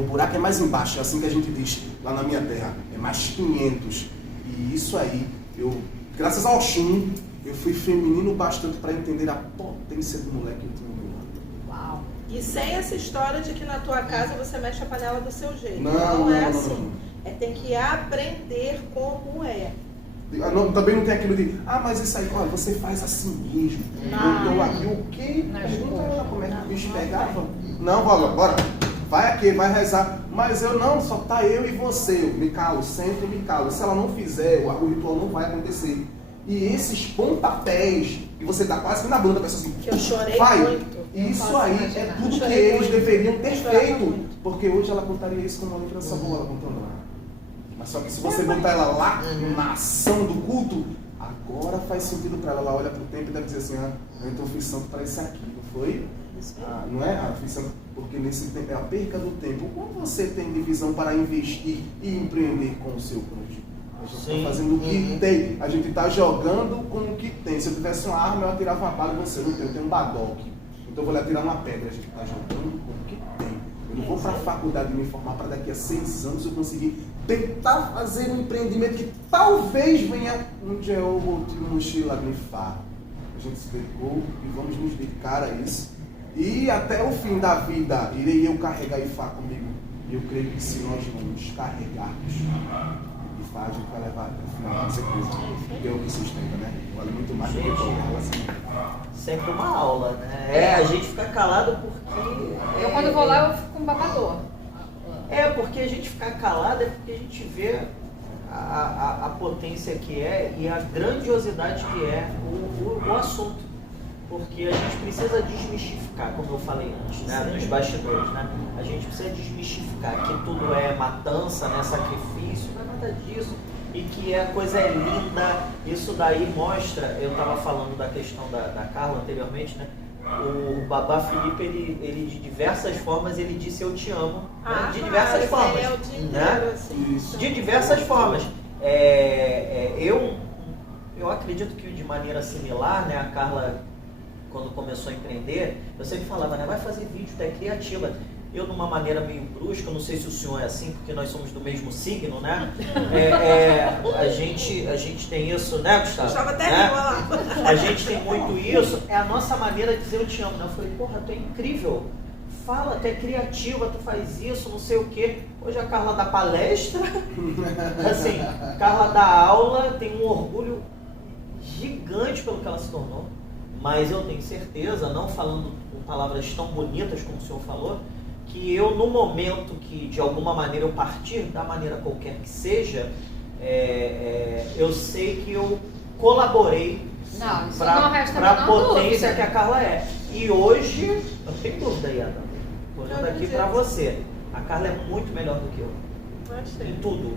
o buraco é mais embaixo, é assim que a gente diz lá na minha terra, é mais 500. E isso aí, graças ao Oxum, eu fui feminino bastante para entender a potência do moleque que eu tinha do meu lado. Uau. E sem essa história de que na tua casa você mexe a panela do seu jeito. Não, é não, assim. não. Tem que aprender como é. Também não tem aquilo de, mas isso aí, olha, você faz assim mesmo. Não. Eu tô aqui, o quê? Não, Pergunta ela como é que o bicho não pegava. Não, bora. Vai aqui, vai rezar. Mas eu não, só tá eu e você. Eu me calo, sento e me calo. Se ela não fizer, o ritual não vai acontecer. E esses pontapés, que você dá quase que na bunda, a pessoa assim, Que eu chorei vai. muito. Isso posso aí imaginar. é tudo que Chorei eles muito. deveriam ter Chorava feito. muito. Porque hoje ela contaria isso como uma lembrança boa, ela contando lá. Mas só que se você botar ela lá na ação do culto, agora faz sentido para ela. Ela olha pro tempo e deve dizer assim, então eu fiz santo para isso aqui, não foi? Não é? Fiz santo porque nesse tempo é a perca do tempo. Como você tem divisão para investir e empreender com o seu cônjuge? A gente está fazendo o que tem. A gente está jogando com o que tem. Se eu tivesse uma arma, eu atirava uma bala e você não tem. Eu tenho um badoque. Então eu vou lhe atirar uma pedra. A gente está jogando com o que tem. Eu não vou para a faculdade me formar para daqui a 6 anos eu conseguir tentar fazer um empreendimento que talvez venha um dia eu vou ter uma mochila grifar. A gente se dedicou e vamos nos dedicar a isso. E até o fim da vida irei eu carregar Ifá comigo. E eu creio que se nós não nos carregarmos, Ifá a gente vai levar até o final, com certeza. Porque é o que sustenta, né? Vale muito mais do que qualquer assim. Sempre uma aula, né? A gente fica calado porque... Eu quando vou lá eu fico um babador. Porque a gente fica calado é porque a gente vê a potência que é e a grandiosidade que é o assunto. Porque a gente precisa desmistificar, como eu falei antes, né, nos bastidores, né? A gente precisa desmistificar que tudo é matança, né, sacrifício, não é nada disso. E que a coisa é linda, isso daí mostra, eu estava falando da questão da Carla anteriormente, né? o Babá Felipe, ele de diversas formas, ele disse eu te amo. Né? De claro, diversas formas. é o dia inteiro, Né? assim. De diversas formas. Eu acredito que de maneira similar, né, a Carla, quando começou a empreender, eu sempre falava, né, vai fazer vídeo, é criativa. Eu, de uma maneira meio brusca, não sei se o senhor é assim, porque nós somos do mesmo signo, né? A gente tem isso, né, Gustavo? Gustavo até né? riu, olha lá. A gente tem muito isso, é a nossa maneira de dizer eu te amo. Né? Eu falei, porra, tu é incrível. Fala, tu é criativa, tu faz isso, não sei o quê. Hoje a Carla dá palestra, assim, Carla dá aula, tem um orgulho gigante pelo que ela se tornou. Mas eu tenho certeza, não falando com palavras tão bonitas como o senhor falou, que eu, no momento que de alguma maneira eu partir, da maneira qualquer que seja, eu sei que eu colaborei para a potência que a Carla é. E hoje, não tem dúvida aí, Adam, olhando aqui para você, a Carla é muito melhor do que eu. Em tudo.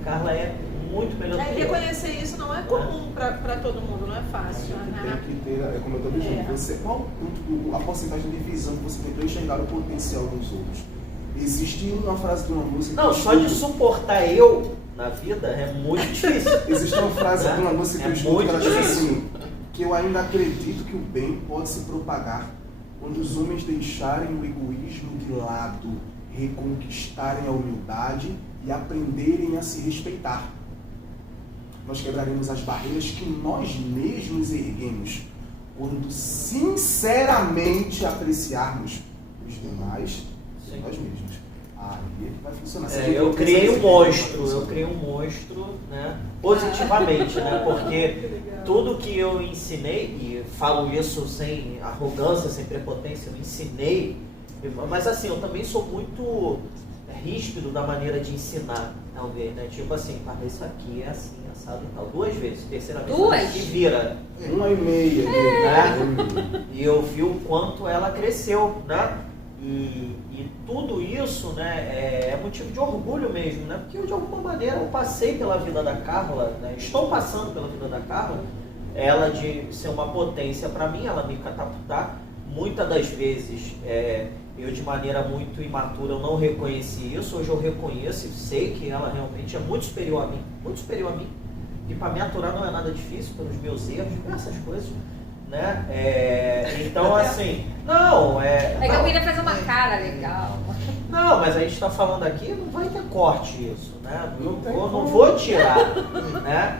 A Carla é muito melhor do que eu. Reconhecer isso não é comum para todo mundo, não é fácil. Tem que ter, como eu estou dizendo, qual a porcentagem de visão que você tem para enxergar o potencial dos outros? Existe uma frase de uma música... Não, só de suportar eu na vida é muito difícil. Existe uma frase de uma música que eu escuto que ela diz assim, que eu ainda acredito que o bem pode se propagar quando os homens deixarem o egoísmo de lado, reconquistarem a humildade e aprenderem a se respeitar. Nós quebraremos as barreiras que nós mesmos erguemos quando sinceramente apreciarmos os demais e nós mesmos. Aí é que vai funcionar. Eu criei um monstro, né, positivamente, né, porque tudo que eu ensinei, e falo isso sem arrogância, sem prepotência, eu ensinei, mas assim, eu também sou muito ríspido da maneira de ensinar, talvez, né, tipo assim, isso aqui é assim, assado e tal, 2 vezes, terceira vez, e vira. 1,5. Né? E eu vi o quanto ela cresceu, né? E tudo isso, né, é motivo de orgulho mesmo, né? Porque eu, de alguma maneira, eu passei pela vida da Carla, né? Estou passando pela vida da Carla, ela de ser uma potência para mim, ela me catapultar. Muitas das vezes, eu de maneira muito imatura, eu não reconheci isso. Hoje eu reconheço e sei que ela realmente é muito superior a mim. E para me aturar não é nada difícil, pelos meus erros, diversas coisas. Né? Então, assim, não, que eu queria fazer uma cara legal. Não, mas a gente está falando aqui, não vai ter corte isso, né? Não vou tirar, né?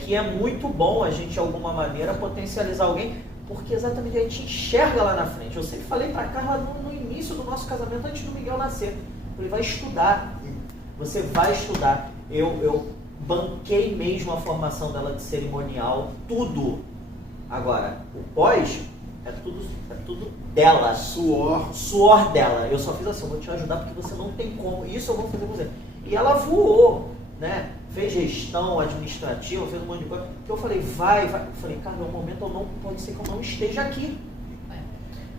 Que é muito bom a gente, de alguma maneira, potencializar alguém, porque exatamente a gente enxerga lá na frente. Eu sempre falei para a Carla no início do nosso casamento, antes do Miguel nascer, ele vai estudar, você vai estudar. Eu banquei mesmo a formação dela de cerimonial, tudo. Agora, o pós é tudo dela. Suor dela. Eu só fiz assim, eu vou te ajudar porque você não tem como. Isso eu vou fazer com você. E ela voou, né? Fez gestão administrativa, fez um monte de coisa. Que eu falei, vai. Eu falei, cara, no momento pode ser que eu não esteja aqui.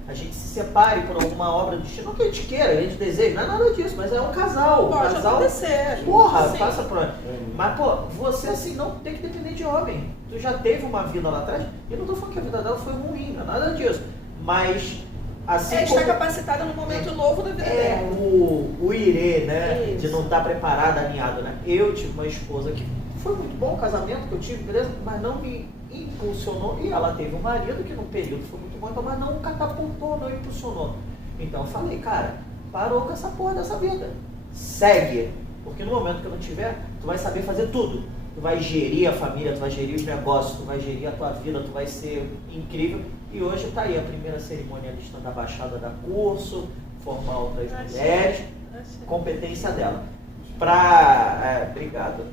A gente se separe por alguma obra do destino, não que a gente queira, a gente deseja, não é nada disso, mas é um casal. Pode casal, acontecer. porra, Sim. passa por aí. Mas, pô, você assim não tem que depender de homem. Tu já teve uma vida lá atrás, e eu não tô falando que a vida dela foi ruim, não é nada disso. Mas, assim está capacitada no momento novo da vida dela. O irê, né, Isso. de não estar preparada, alinhado, né. Eu tive uma esposa que foi muito bom o casamento que eu tive, beleza, mas não me impulsionou, e ela teve um marido que num período foi muito bom, mas não catapultou, não impulsionou. Então eu falei, cara, parou com essa porra dessa vida, segue, porque no momento que eu não tiver, tu vai saber fazer tudo, tu vai gerir a família, tu vai gerir os negócios, tu vai gerir a tua vida, tu vai ser incrível. E hoje tá aí a primeira cerimonialista da Baixada da curso, formar outras mulheres, competência dela. Obrigado.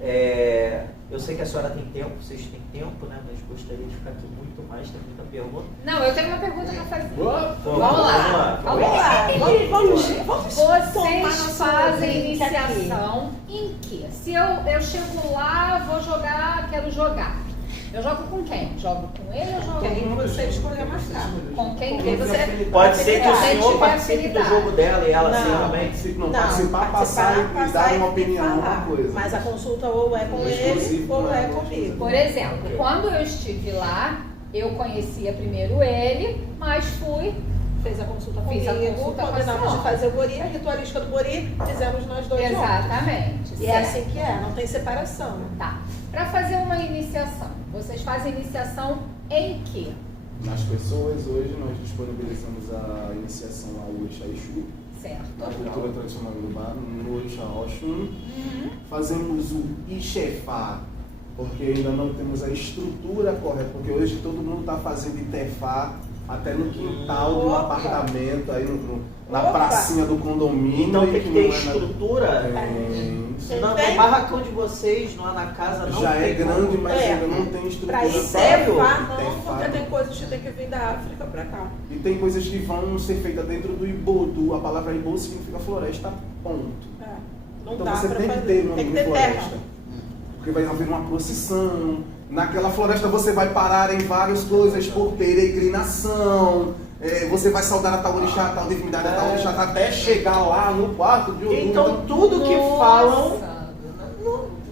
Eu sei que a senhora tem tempo, vocês têm tempo, né? Mas gostaria de ficar aqui muito mais, tem muita pergunta. Não, eu tenho uma pergunta para fazer. Vamos lá. Vocês fazem iniciação em quê? Se eu chego lá, quero jogar. Eu jogo com quem? Jogo com ele ou jogo Quem você escolher mais tarde. com quem você... Pode ser que o Quem senhor tiver participe do afinidade. jogo dela e ela Não. sim também. Não, participar, passar e dar uma opinião, falar. uma coisa. Mas a consulta ou é com ele ou é comigo. Por exemplo, quando eu estive lá, Eu conhecia primeiro ele, mas Fez a consulta Fiz a comigo, consulta com a combinamos de senhora. fazer o Bori, a ritualística do Bori, fizemos nós dois juntos. Exatamente. E é certo. assim que é, não tem separação. Tá. Para fazer uma iniciação, vocês fazem iniciação em quê? Nas pessoas, hoje nós disponibilizamos a iniciação ao Orixá Exu, Certo. na cultura tradicional iorubá, no Orixá Oxum. Fazemos o Ixefá, porque ainda não temos a estrutura correta, porque hoje todo mundo está fazendo Itefá até no quintal do Opa! apartamento, aí na Opa! pracinha do condomínio. Então tem que ter não é estrutura. Tem. No barracão de vocês, lá na casa, não Já tem é grande, como. mas É. ainda não tem estrutura. Pra sério? Itefá não, Itefá porque não. tem coisas que tem que vir da África pra cá. E tem coisas que vão ser feitas dentro do Ibodu. A palavra Ibo significa floresta, ponto. É. Não Então dá você pra tem que fazer. ter uma Tem que mini ter floresta. terra. Porque vai haver uma procissão. Naquela floresta você vai parar em várias coisas por peregrinação. Você vai saudar a tal orixá, a tal divindade, a tal orixá, até chegar lá no quarto de Odu. Então tudo que falam.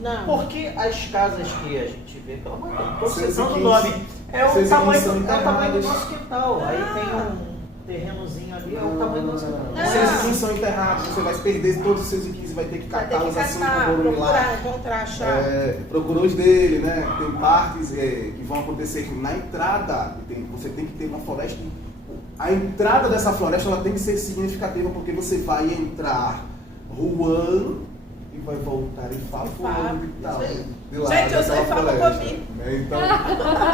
Não. Porque as casas que a gente vê, pelo amor de Deus, tô 615, citando o nome, é o 615 tamanho são do enterradas. nosso quintal. Aí Ah. tem um terrenozinho ali, é o tamanho do nosso quintal. Os seus 15 são enterrados, você vai perder todos os seus 15, vai ter que Vai ter que catá-los assim catar, como lá. procurar, encontrar, achar. Procurou os dele, né? Tem partes que vão acontecer na entrada. Você tem que ter uma floresta. A entrada dessa floresta ela tem que ser significativa, porque você vai entrar ruando e vai voltar em Fafo e tal. De lá, Gente, eu sou daquela Fafo floresta. comi. Então,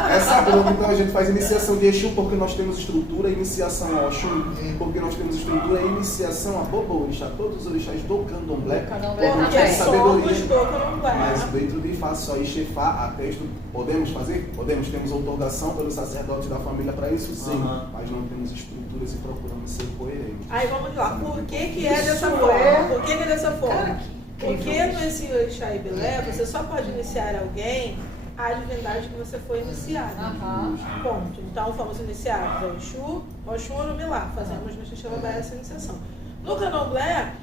essa grupo, então a gente faz iniciação de Exu porque nós temos estrutura, iniciação a Oxum porque nós temos estrutura, iniciação a Bobo Orixá, todos os orixás do Candomblé. Candomblé porque Porque também. somos do Candomblé. Mas dentro de Ifá, só Ixefá, até isso, podemos fazer? Podemos, temos outorgação pelo sacerdote da família para isso, sim. Aham. Mas não temos estruturas e procuramos ser coerentes. Aí vamos lá, por que é dessa Isso forma? é- Por que é dessa forma? Cara, que Porque incrível no esse Orixá Ibilé, você só pode iniciar alguém a divindade que você foi iniciado. Aham. Ponto. Então fomos iniciados ao Exu, Oxum, Orumilá. Fazemos no Xixelabé essa iniciação. No Candomblé,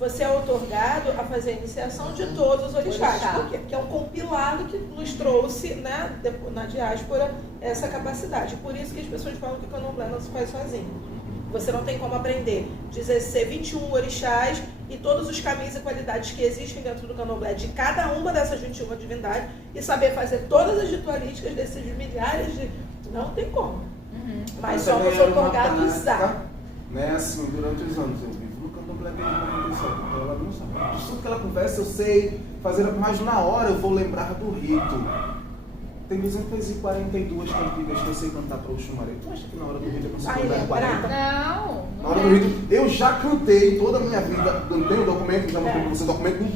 você é outorgado a fazer a iniciação de todos os orixás. Orixá. Por quê? Porque é um compilado que nos trouxe, né, na diáspora essa capacidade. Por isso que as pessoas falam que o Candomblé não se faz sozinho. Você não tem como aprender 21 orixás e todos os caminhos e qualidades que existem dentro do Candomblé de cada uma dessas 21 divindades e saber fazer todas as ritualísticas desses milhares de... Não tem como. Mas Você somos ganha uma outorgados prática, a... né, assim, durante os anos. Eu vivo no Candomblé desde 97, então ela não sabe. De tudo que ela conversa eu sei fazer, mas na hora eu vou lembrar do rito. Tem 242 cantigas que eu sei cantar para o Xumaré. Tu acha que na hora do rito eu consigo Vai lembrar lembrar? 40? Não, Na hora do rito, eu já cantei toda a minha vida, não tenho documento, já mostrei pra você documento com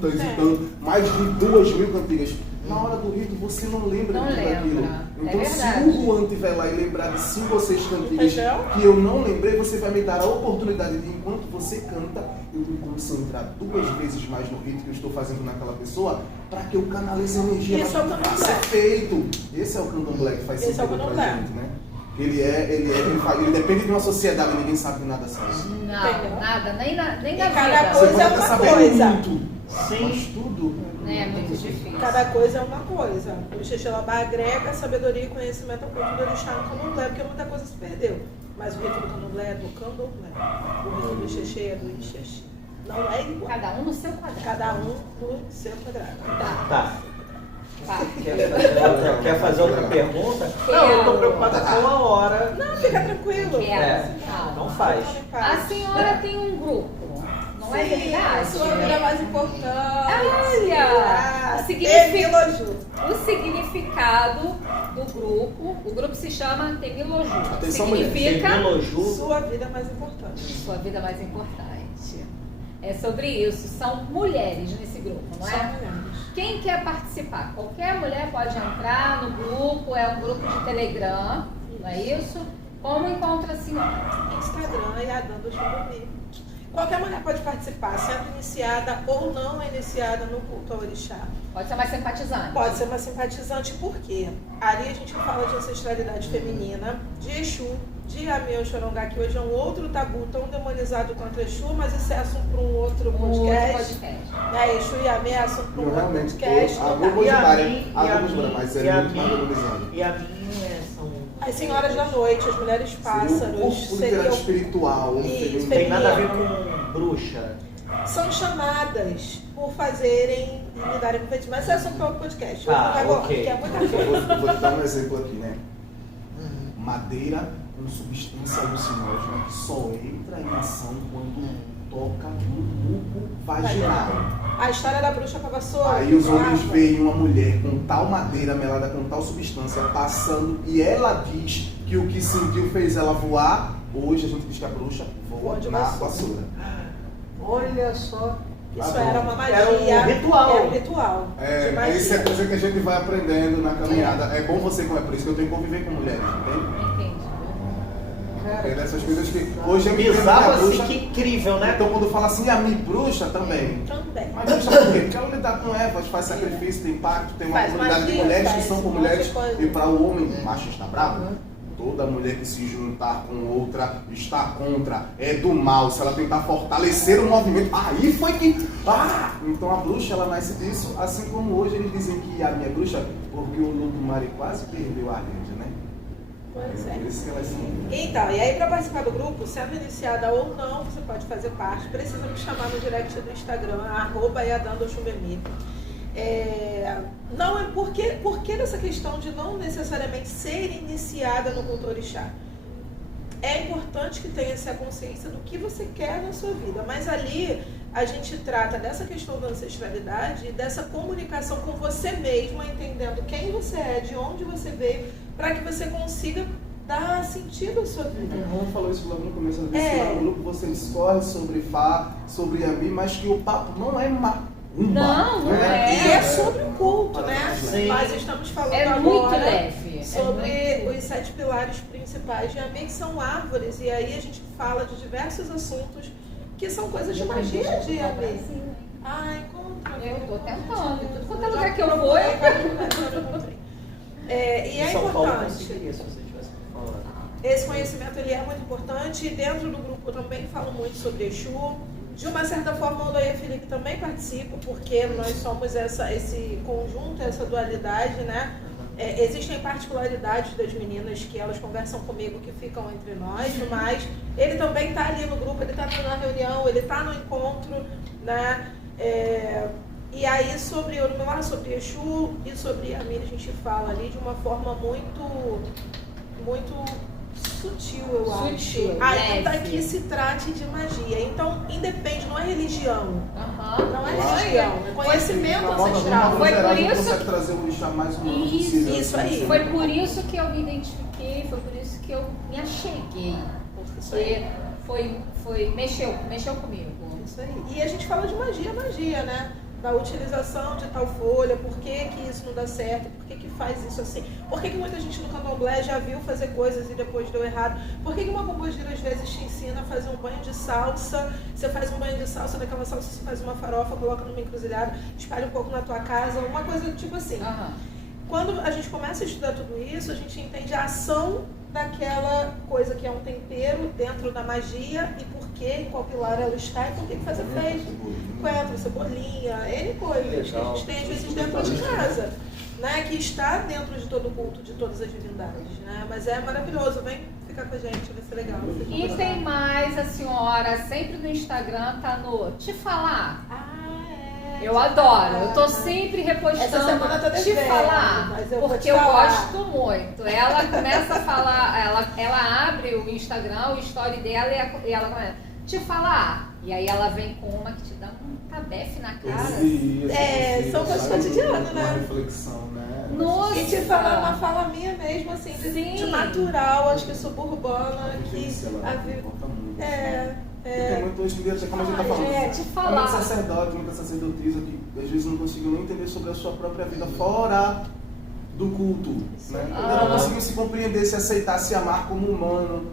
tantas e tantas, mais de 2.000 cantigas. Na hora do rito você não lembra Não de tudo lembra. aquilo. É Então verdade. se o Juan estiver lá e lembrar de 5 ou 6 cantigas Entendeu? que eu não lembrei, você vai me dar a oportunidade de, enquanto você canta, eu me concentrar 2 vezes mais no rito que eu estou fazendo naquela pessoa, para que eu canalize a energia Isso é o para Candomblé. ser feito. Esse é o Candomblé que faz Esse é o sentido pra Candomblé. gente, né? Ele depende de uma sociedade, ninguém sabe de nada sozinho. não, Entendeu? nada, nem na E vida. cada Você coisa pode é até uma saber coisa. muito, mas Sim. tudo É muito difícil. Cada coisa é uma coisa. O Xixelabá agrega sabedoria e conhecimento ao culto do orixá no Candomblé, porque muita coisa se perdeu. Mas o rito do Candomblé é do Candomblé. O rito do Ixexê é do Ixexê. Não é igual. Cada um no seu quadrado. Cada um no seu quadrado. Tá. Tá. Quer fazer outra pergunta? Não, eu tô preocupada com a hora. Não, fica tranquilo. Quero. Então faz. A senhora tem um grupo, não é verdade? A sua vida é mais importante. Olha, o significado do grupo, o grupo se chama Temiloju. Atenção, mulher. Significa Temiloju. Sua vida é mais importante. sua vida mais importante. É sobre isso, são mulheres nesse grupo, não Só é? mulheres. Quem quer participar? Qualquer mulher pode entrar no grupo, é um grupo de Telegram, não é isso? Como encontra a senhora? Instagram e a Dando Xubumi. Qualquer mulher pode participar, sendo iniciada ou não iniciada no culto ao orixá. Pode ser mais simpatizante. Pode ser uma simpatizante, por quê? Ali a gente fala de ancestralidade feminina, de Exu, de Yami Oxorongá, que hoje é um outro tabu tão demonizado contra Exu, mas isso é assunto para um outro podcast. Exu e Yami é assunto para um Eu outro realmente podcast. a Não Globo dá. mas é muito mais demonizado. E a minha é As senhoras da noite, as mulheres pássaros, O literário espiritual. Isso, Não tem nada a ver com bruxa. são chamadas por fazerem e lidarem com feitiço. Mas isso é só para o podcast. Ok. Que é muita coisa. Vou te dar um exemplo aqui, né? Madeira com substância alucinógena que só entra em ação quando toca no bulbo vaginal. A história da bruxa com a vassoura. Aí os homens veem uma mulher com tal madeira melada com tal substância passando e ela diz que o que sentiu fez ela voar. Hoje a gente diz que a bruxa voa de na vassoura. vassoura. Olha só. Isso era uma magia. Era um ritual. Era um ritual de magia. Isso é coisa que a gente vai aprendendo na caminhada. É bom você, como é por isso que eu tenho que conviver com mulheres, entende? Entendi. É dessas coisas que hoje eu me entendo que Bizarro a assim, bruxa. que incrível, né? Então quando fala assim, a minha bruxa também. Também. Mas bruxa por quê? Porque ela lidar com ervas, faz sacrifício, tem pacto, tem uma Faz comunidade de magia, mulheres que faz são por um monte mulheres. de coisa. E para o homem machista bravo, toda mulher que se juntar com outra está contra, é do mal. Se ela tentar fortalecer o movimento, aí foi que. Então a bruxa ela nasce disso, assim como hoje eles dizem que a minha bruxa, porque o Lobo Mari quase perdeu a rede, né? Pois é. Por isso que elas são. Então, e aí para participar do grupo, sendo iniciada ou não, você pode fazer parte. Precisa me chamar no direct do Instagram, @yadandochumbemi. Não é por que dessa questão de não necessariamente ser iniciada no culto orixá? É importante que tenha essa consciência do que você quer na sua vida, mas ali a gente trata dessa questão da ancestralidade e dessa comunicação com você mesmo, entendendo quem você é, de onde você veio, para que você consiga dar sentido à sua vida. O Ron falou isso logo no começo, ele disse que no grupo você discorre sobre Fá, sobre Ami, mas que o papo não é macumba. Não é. E é sobre o culto, né? Sim. Nós estamos falando É agora muito leve. sobre os 7 pilares principais de Ami, que são árvores, e aí a gente fala de diversos assuntos que são coisas de magia de Ami. Encontra. Eu tô tentando. Tudo quanto é lugar que eu vou, eu encontrei. E é São Paulo importante. conseguiria, se você tivesse falado. Esse conhecimento ele é muito importante e dentro do grupo eu também falo muito sobre Exu. De uma certa forma, o Loia Felipe também participa, porque nós somos esse conjunto, essa dualidade, né? Existem particularidades das meninas que elas conversam comigo que ficam entre nós, mas ele também está ali no grupo, ele está na reunião, ele está no encontro, né? E aí sobre Orumilá, sobre Exu e sobre Ami, a gente fala ali de uma forma muito sutil, eu acho. Ainda leve. que se trate de magia. Então, independe, não é religião. Não é Isso aí. religião, é conhecimento Na moda ancestral. Foi por a gente isso consegue que- trazer o orixá mais humano possível. Isso aí. Foi por isso que eu me identifiquei, foi por isso que eu me acheguei. Isso aí. Porque mexeu comigo. Isso aí. E a gente fala de magia, né? Da utilização de tal folha, por que isso não dá certo, por que faz isso assim, por que muita gente no candomblé já viu fazer coisas e depois deu errado, por que uma pombogira às vezes te ensina a fazer um banho de salsa, você faz um banho de salsa, daquela salsa você faz uma farofa, coloca numa encruzilhada, espalha um pouco na tua casa, uma coisa tipo assim. Quando a gente começa a estudar tudo isso, a gente entende a ação daquela coisa que é um tempero dentro da magia e por que, em qual pilar ela está e por que foi feito. Coentro, cebolinha, N coisas que a gente tem às vezes dentro de casa, né? Que está dentro de todo o culto, de todas as divindades, né? Mas é maravilhoso, vem ficar com a gente, vai ser legal. E tem mais, a senhora sempre no Instagram tá no Te Falar. Eu adoro, eu tô sempre repostando Essa semana eu tô Te devendo, Falar, mas eu vou porque te eu falar. gosto muito. Ela começa a falar, ela abre o Instagram, o story dela e ela começa, Te Falar. E aí ela vem com uma que te dá um tabefe na cara. São coisas cotidianas, né? Uma reflexão, né? Nossa! E te falar uma fala minha mesmo, assim, Sim. de natural, acho que suburbana, que a vida. Importa muito. É. Tem muito hoje em dia, como a gente tá falando. Te Há Falar. muito sacerdote, muita sacerdotisa que às vezes não conseguiu nem entender sobre a sua própria vida fora do culto. Né? Não conseguiu se compreender, se aceitar, se amar como humano,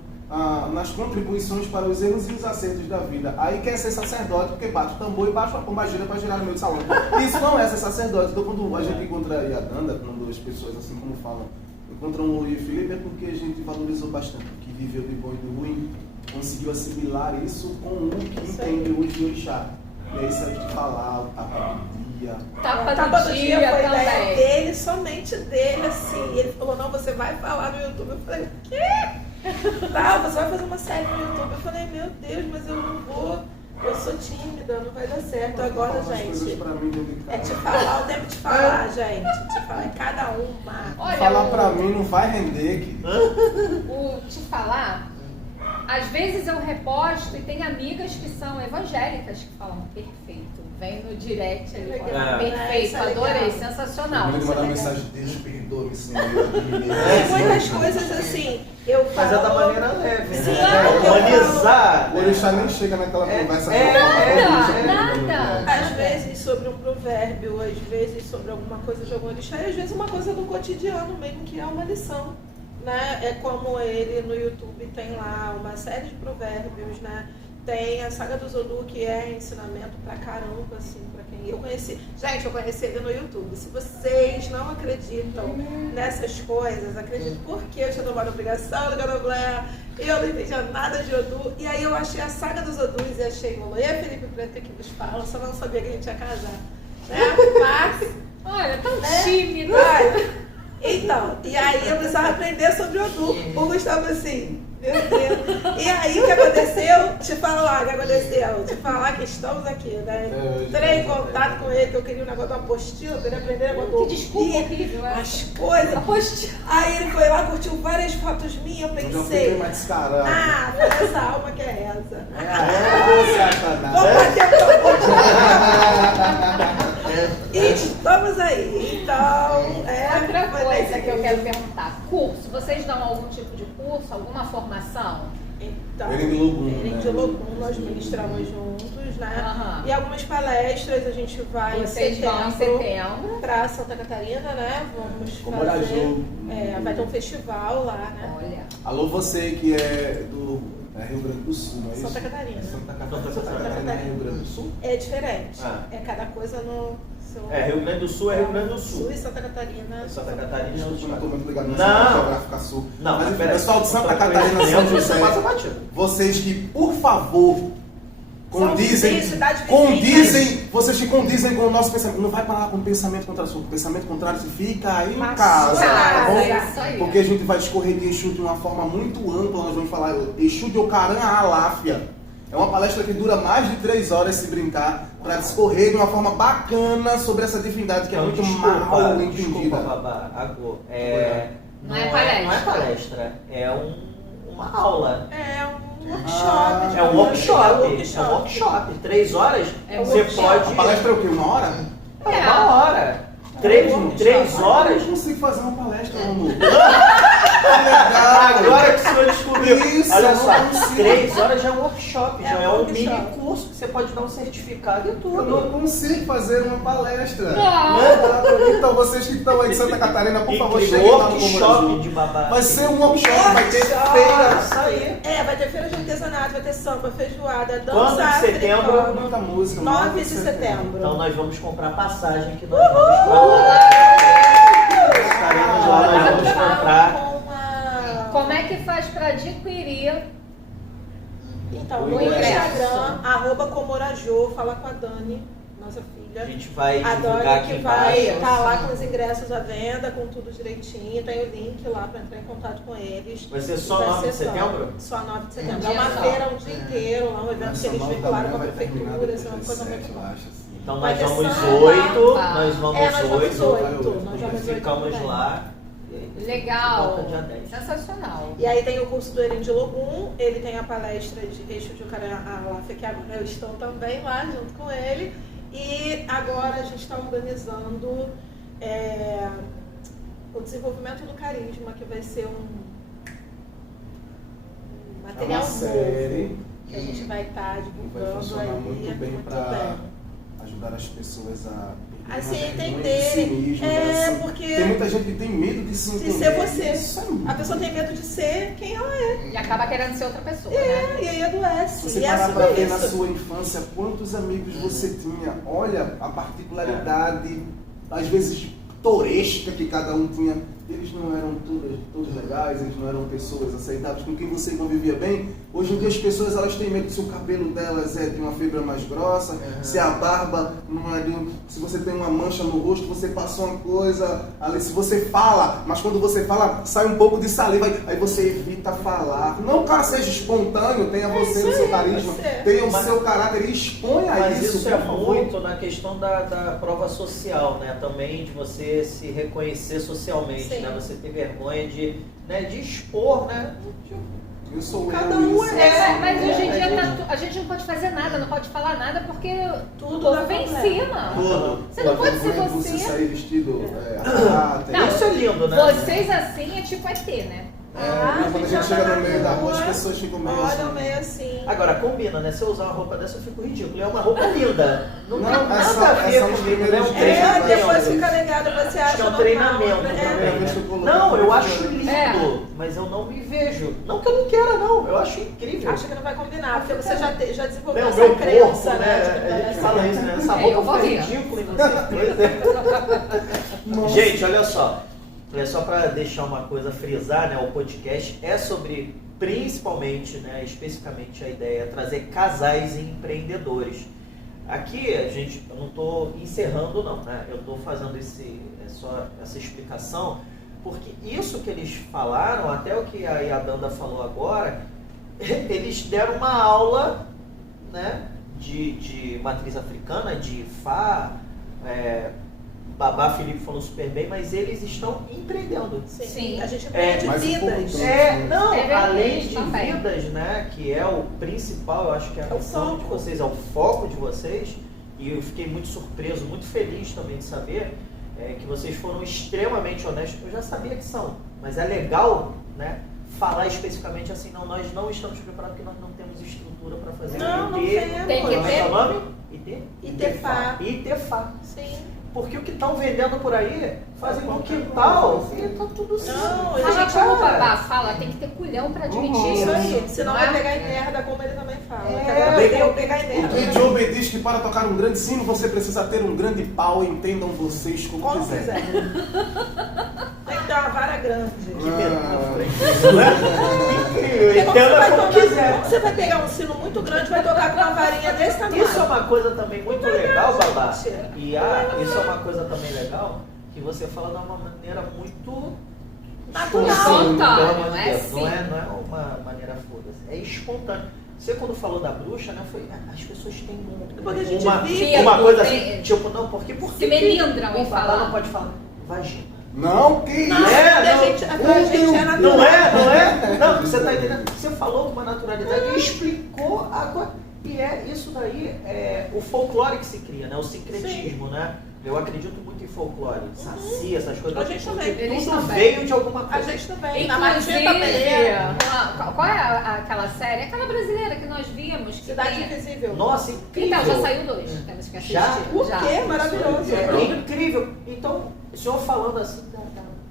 nas contribuições para os erros e os acertos da vida. Aí quer ser sacerdote porque bate o tambor e baixa a pombagira para girar no meio do salão. Isso não é ser sacerdote. Então quando a gente encontra a Yadanda, quando as pessoas, assim como falam, encontram o Luiz Felipe, é porque a gente valorizou bastante o que viveu de bom e do ruim, conseguiu assimilar isso com o que entende hoje de orixá. E é isso a gente falar, o tapa dia. Tapa do dia foi ideia também. dele, somente dele, assim. Ele falou, não, você vai falar no YouTube. Eu falei, o quê? Tá, você vai fazer uma série no YouTube. Eu falei, meu Deus, mas eu não vou. Eu sou tímida, não vai dar certo. Agora, gente, Pra mim, dentro de casa. é te falar, o tempo de falar, gente. Te falar, é cada uma. Olha, Falar pra mim não vai render, querido. o te falar, às vezes eu reposto e tem amigas que são evangélicas que falam perfeito. Vem no direct ali. Legal. Perfeito, Isso é legal. adorei, sensacional. Eu Isso é mandar legal. mensagem, Deus perdoa-me, Senhor. Tem muitas coisas assim, eu Mas é da falo- maneira leve, Sim, né? eu Humanizar. O orixá nem chega naquela conversa. nada. Às vezes sobre um provérbio, às vezes sobre alguma coisa de algum orixá, e às vezes uma coisa do cotidiano mesmo, que é uma lição. Né? É como ele no YouTube tem lá uma série de provérbios, né? Tem a Saga do Zodu, que é ensinamento pra caramba, assim, pra quem eu conheci. Gente, eu conheci ele no YouTube. Se vocês não acreditam nessas coisas, acreditem porque eu tinha tomado obrigação do Candomblé, eu não entendia nada de Odu. E aí eu achei a Saga dos Odus e achei o Loia Felipe Preto que vos fala, só não sabia que a gente ia casar. Né? Mas, Olha, tão né? tímida. Vai. Então, e aí eu precisava aprender sobre o Odu. O Gustavo assim, meu Deus. E aí o que aconteceu? Te falar o que aconteceu. Te falar que estamos aqui, né? Entrei em contato com ele, que eu queria um negócio do apostila, eu queria aprender o negócio do Que desculpa e horrível essa. as coisas. Apostila. Aí ele foi lá, curtiu várias fotos minhas, eu Eu já pensei, fiquei mais descarado. ah, foi essa alma que é essa. Sacanagem. Vamos bater pra E estamos aí. Então, Outra foi coisa desse que eu jeito. quero perguntar. Curso, vocês dão algum tipo de curso, alguma formação? Então, Eren de Logum, Eren né? de Logum, nós ministramos juntos, né? Aham. E algumas palestras a gente vai Vocês em vão em setembro setembro. para Santa Catarina, né? Vamos Como fazer. Araju. Vai ter um festival lá, né? Olha. Alô, você que é do Rio Grande do Sul, não é isso? Santa Catarina. Santa Catarina é Rio Grande do Sul? É diferente. Ah. É cada coisa no seu. Rio Grande do Sul é Rio Grande do Sul Sul. e Santa Catarina. Santa Catarina é o Desculpa, não estou muito ligado Não. nessa geográfica sul. Não, mas enfim, peraí. pessoal de Santa Só Catarina, conhecimento, São José, você passa batido. vocês que, por favor, condizem, São cidades vizinhas. vocês que condizem com o nosso pensamento. Não vai parar com o pensamento contrário. O pensamento contrário se fica aí em Mas casa, tá bom? é isso aí. Porque a gente vai discorrer de Exu de uma forma muito ampla. Nós vamos falar Exu de Ocaran a Aláfia. É uma palestra que dura mais de 3 horas se brincar, para discorrer de uma forma bacana sobre essa divindade que é muito mal entendida. Desculpa, Babá. Agô. Não é palestra. Não é palestra. É uma aula. É um workshop. É um workshop. É um workshop. 3 horas, É um você workshop. pode... A palestra é o quê? 1 hora? É 1 hora. 3 Eu horas. não consigo fazer uma palestra, meu amor. Legal. Agora que o senhor descobriu. Isso, Olha eu só, não consigo. 3 horas já é um workshop, É já um é um workshop. mini curso que você pode dar um certificado e Eu tudo. não consigo fazer uma palestra. Não. Então vocês que estão aí de Santa Catarina, por E favor, que cheguem lá no workshop Comoraju. de babá. Vai ser um workshop, vai ter Workshop. feira. Isso aí. Vai ter feira de artesanato, vai ter samba, feijoada, dança Quando de setembro? africana. Muita música. 9 de setembro. Então nós vamos comprar passagem que nós vamos pra lá. Estaremos lá, nós vamos comprar. Como é que faz para adquirir? Então, O no ingresso. Instagram, @Comoraju, fala com a Dani, nossa filha. A gente vai A divulgar Dani aqui que vai embaixo. estar lá com os ingressos à venda, com tudo direitinho. Tem o link lá para entrar em contato com eles. Vai ser só Vai 9 de ser setembro? Só 9 de setembro. Um É uma dia só. feira um dia inteiro, lá um evento que Essa eles 9 da vincularam com manhã a vai terminar prefeitura, depois isso é uma das coisa 7, muito eu boa. acho, assim. Então Vai nós ter vamos samba. 8. Nós Nós vamos vamos 8. 8. Nós vamos 8 Ficamos também. lá. Legal. Volta dia 10. Sensacional. E aí tem o curso do Eren de Logum, ele tem a palestra de Exu de Ocaran a Aláfia, que agora eu estou também lá junto com ele. E agora a gente está organizando o desenvolvimento do carisma, que vai ser um material É uma série novo que a gente vai estar vai divulgando funcionar aí. muito bem para ajudar as pessoas a Assim, perderem a vergonha entender. de si mesmo, né? Assim, Porque tem muita gente que tem medo de se de entender. ser você. Isso é muito A pessoa tem medo de ser quem ela é. E acaba querendo ser outra pessoa, né? E aí adoece. Se você E é parar para sobre ver na isso. sua infância quantos amigos você tinha, olha a particularidade, às vezes pitoresca que cada um tinha. eles não eram todos legais, eles não eram pessoas aceitáveis, com quem você convivia bem. Hoje em dia as pessoas elas têm medo se o cabelo delas tem uma fibra mais grossa, se a barba não é se você tem uma mancha no rosto, você passou uma coisa, ali, se você fala, mas quando você fala sai um pouco de saliva, aí você evita falar. Não, cara, seja espontâneo, tenha você o seu carisma, tenha o seu caráter e exponha Mas isso. isso é muito na questão da prova social, né? Também de você se reconhecer socialmente, Sim. né? Você ter vergonha de expor, né? Eu sou Cada eu, um isso. Mas hoje em dia a gente não pode fazer nada, não pode falar nada porque Tudo o povo dá vem em problema. cima. Tudo. Você não pode ser vergonha de você. sair vestido a caráter. Não, Isso é lindo, né? Vocês assim é tipo ET, né? Quando a gente chega no meio da rua, as pessoas ficam meio olham assim. meio assim. Agora, combina, né? Se eu usar uma roupa dessa, eu fico ridículo. É uma roupa linda. Não tem Não, nada essa- a ver essa é um comigo, né? primeiros Um dias. Depois treinamento. fica negado, você Acho acha que é um normal, treinamento né? também, vez que eu né? coloquei Não, eu uma acho coisa. lindo, mas eu não me vejo. Não que eu não queira, não. Eu acho incrível. Acha que não vai combinar, porque você já desenvolveu Meu, essa meu crença, corpo, né? de que A gente parece- fala isso, né? Essa Eu roupa vou fica ver. ridícula em você. Nossa. Gente, olha só. É só para deixar uma coisa, frisar, né? O podcast é sobre, principalmente, né? Especificamente a ideia é trazer casais e empreendedores. Aqui, eu não estou encerrando, não, né? Eu estou fazendo só essa explicação, porque isso que eles falaram, até o que a Yadanda falou agora, eles deram uma aula, né? De matriz africana, de Ifá, Babá Felipe falou super bem, mas eles estão empreendendo. Sim. A gente empreende mas vidas. importante. Além de também. vidas, né, que é o principal, eu acho que é a É o missão de foco. vocês, é o foco de vocês, e eu fiquei muito surpreso, muito feliz também de saber que vocês foram extremamente honestos. Eu já sabia que são, mas é legal, né, falar especificamente assim, não, nós não estamos preparados porque nós não temos estrutura para fazer Não, não IT. temos. Tem que Como é ter. o nome? IT? Itefá. Itefá. Sim. Porque o que estão vendendo por aí, fazem no quintal e tá tudo certo. Não, Fala gente, como o cara. babá fala, tem que ter culhão pra admitir Uhum. Isso aí, isso. senão não vai é? pegar em merda, como ele também fala. É, Que agora bem- veio pegar em O merda. Ken Jobe diz que para tocar um grande sino você precisa ter um grande pau, entendam vocês como Como quiserem. quiser. Tem que ter uma vara grande. Que Ah. metáfora incrível, né? Incrível, Porque entenda como quiser. como você vai pegar um sino muito grande, vai tocar com uma varinha desse tamanho. Isso é uma coisa também muito legal, babá. gente. E isso é uma coisa também legal, que você fala de uma maneira muito Natural. espontânea, pelo amor de Não é Deus. assim. Não é uma maneira foda-se, é espontâneo. Você quando falou da bruxa, né, foi, as pessoas têm Porque a gente uma vive, coisa tem- assim, tipo, não, porque Se melindram em o babá falar. não pode falar vagina. Não, que Não, isso? É, a não. gente é natural. Não é? Não, você tá entendendo? Você falou com uma naturalidade e explicou a coisa. E isso daí é o folclore que se cria, né? O sincretismo, né? Eu acredito muito em folclore, saci, essas coisas. A gente porque também. Eles tudo também. veio de alguma A coisa. gente também. Na Matinha também. Inclusive, qual é aquela série? Aquela brasileira que nós vimos. Que Cidade tem- Invisível. Nossa, incrível. Então, já saiu 2. Temos que assistir. Já? O quê? Maravilhoso. É incrível. Então, o senhor falando assim da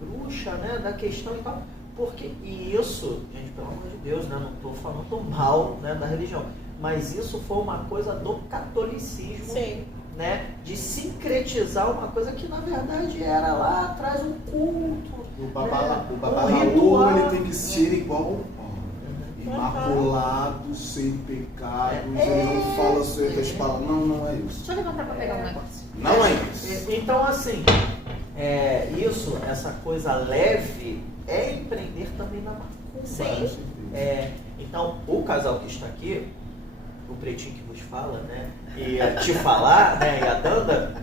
bruxa, né? Da questão e tal. Porque isso, gente, pelo amor de Deus, né? Não estou falando mal, né, da religião. Mas isso foi uma coisa do catolicismo. Sim. Né, de sincretizar uma coisa que na verdade era lá atrás um culto. O babalaú, Um ritual. ele tem que ser igual ao homem. Imaculado, sem pecados, ele não fala certas palavras. Não é isso. Deixa eu levantar pra pegar um negócio. Não é isso. Então assim, essa coisa leve é empreender também na macumba. Sim. Então o casal que está aqui, o Pretinho que vos fala, né? E a Te Falar, né? E a Danda,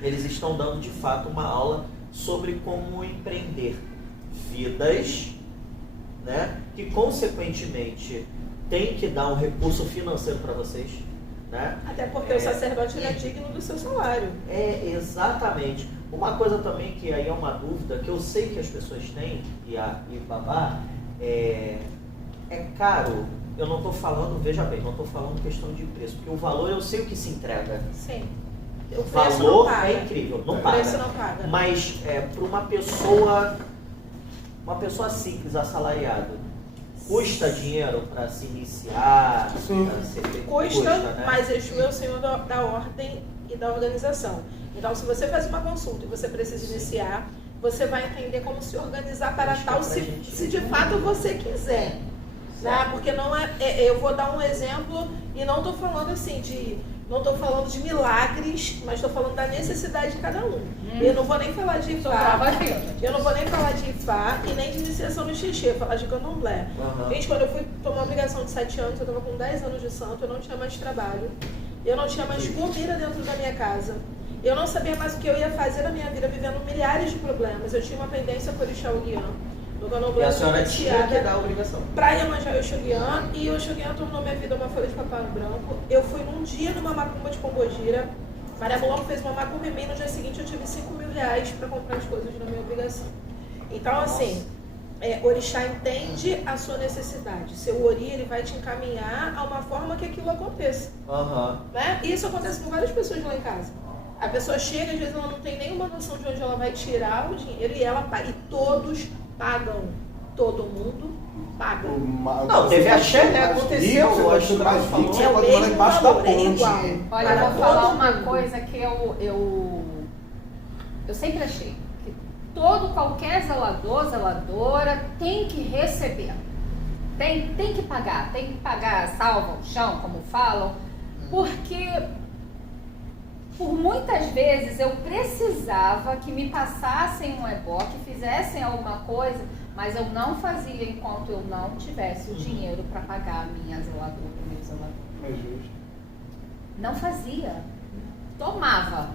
eles estão dando de fato uma aula sobre como empreender vidas, né? Que consequentemente tem que dar um recurso financeiro para vocês, né? Até porque o sacerdote ele é digno do seu salário. Exatamente. Uma coisa também que aí é uma dúvida que eu sei que as pessoas têm, e babá, é caro. Eu não estou falando, veja bem, não estou falando questão de preço, porque o valor eu sei o que se entrega. Sim. O O preço valor não paga. é incrível, não O paga. preço não paga. Mas para uma pessoa simples, assalariada, custa dinheiro para se iniciar, Sim. para ser feito? Custa, né? mas Exu é o senhor da ordem e da organização. Então, se você faz uma consulta e você precisa iniciar, você vai entender como se organizar para tal, se de fato você quiser. Né? Porque não eu vou dar um exemplo e não estou falando assim não estou falando de milagres, mas estou falando da necessidade de cada um. Eu não vou nem falar de Ifá. Eu não vou nem falar de Ifá e nem de iniciação no xixi, falar de candomblé. Gente, quando eu fui tomar obrigação de 7 anos, eu estava com 10 anos de santo, eu não tinha mais trabalho, eu não tinha mais comida dentro da minha casa. Eu não sabia mais o que eu ia fazer na minha vida, vivendo milhares de problemas. Eu tinha uma pendência por Orixá Oguiã. E a senhora tinha que dar a obrigação. Pra Iemanjá e Oxoguiã, e o Oxoguiã tornou minha vida uma folha de papel branco. Eu fui num dia numa macumba de Pombogira, Maria Mulão fez uma macumba em mim, no dia seguinte eu tive 5 mil reais pra comprar as coisas na minha obrigação. Então, assim, Orixá entende a sua necessidade. Seu Ori, ele vai te encaminhar a uma forma que aquilo aconteça. Né? E isso acontece com várias pessoas lá em casa. A pessoa chega, às vezes ela não tem nenhuma noção de onde ela vai tirar o dinheiro e todos pagam. Todo mundo paga. Não, teve axé, né? Aconteceu. Você pode ser mais rico, você pode morar embaixo da ponte. Olha, eu vou falar uma coisa que eu sempre achei. Que qualquer zelador, zeladora tem que receber. Tem que pagar salva ao chão, como falam, porque por muitas vezes eu precisava que me passassem um ebó, que fizessem alguma coisa, mas eu não fazia enquanto eu não tivesse o dinheiro para pagar a minha zeladora, o meu zelador. É justo. Não fazia. Tomava.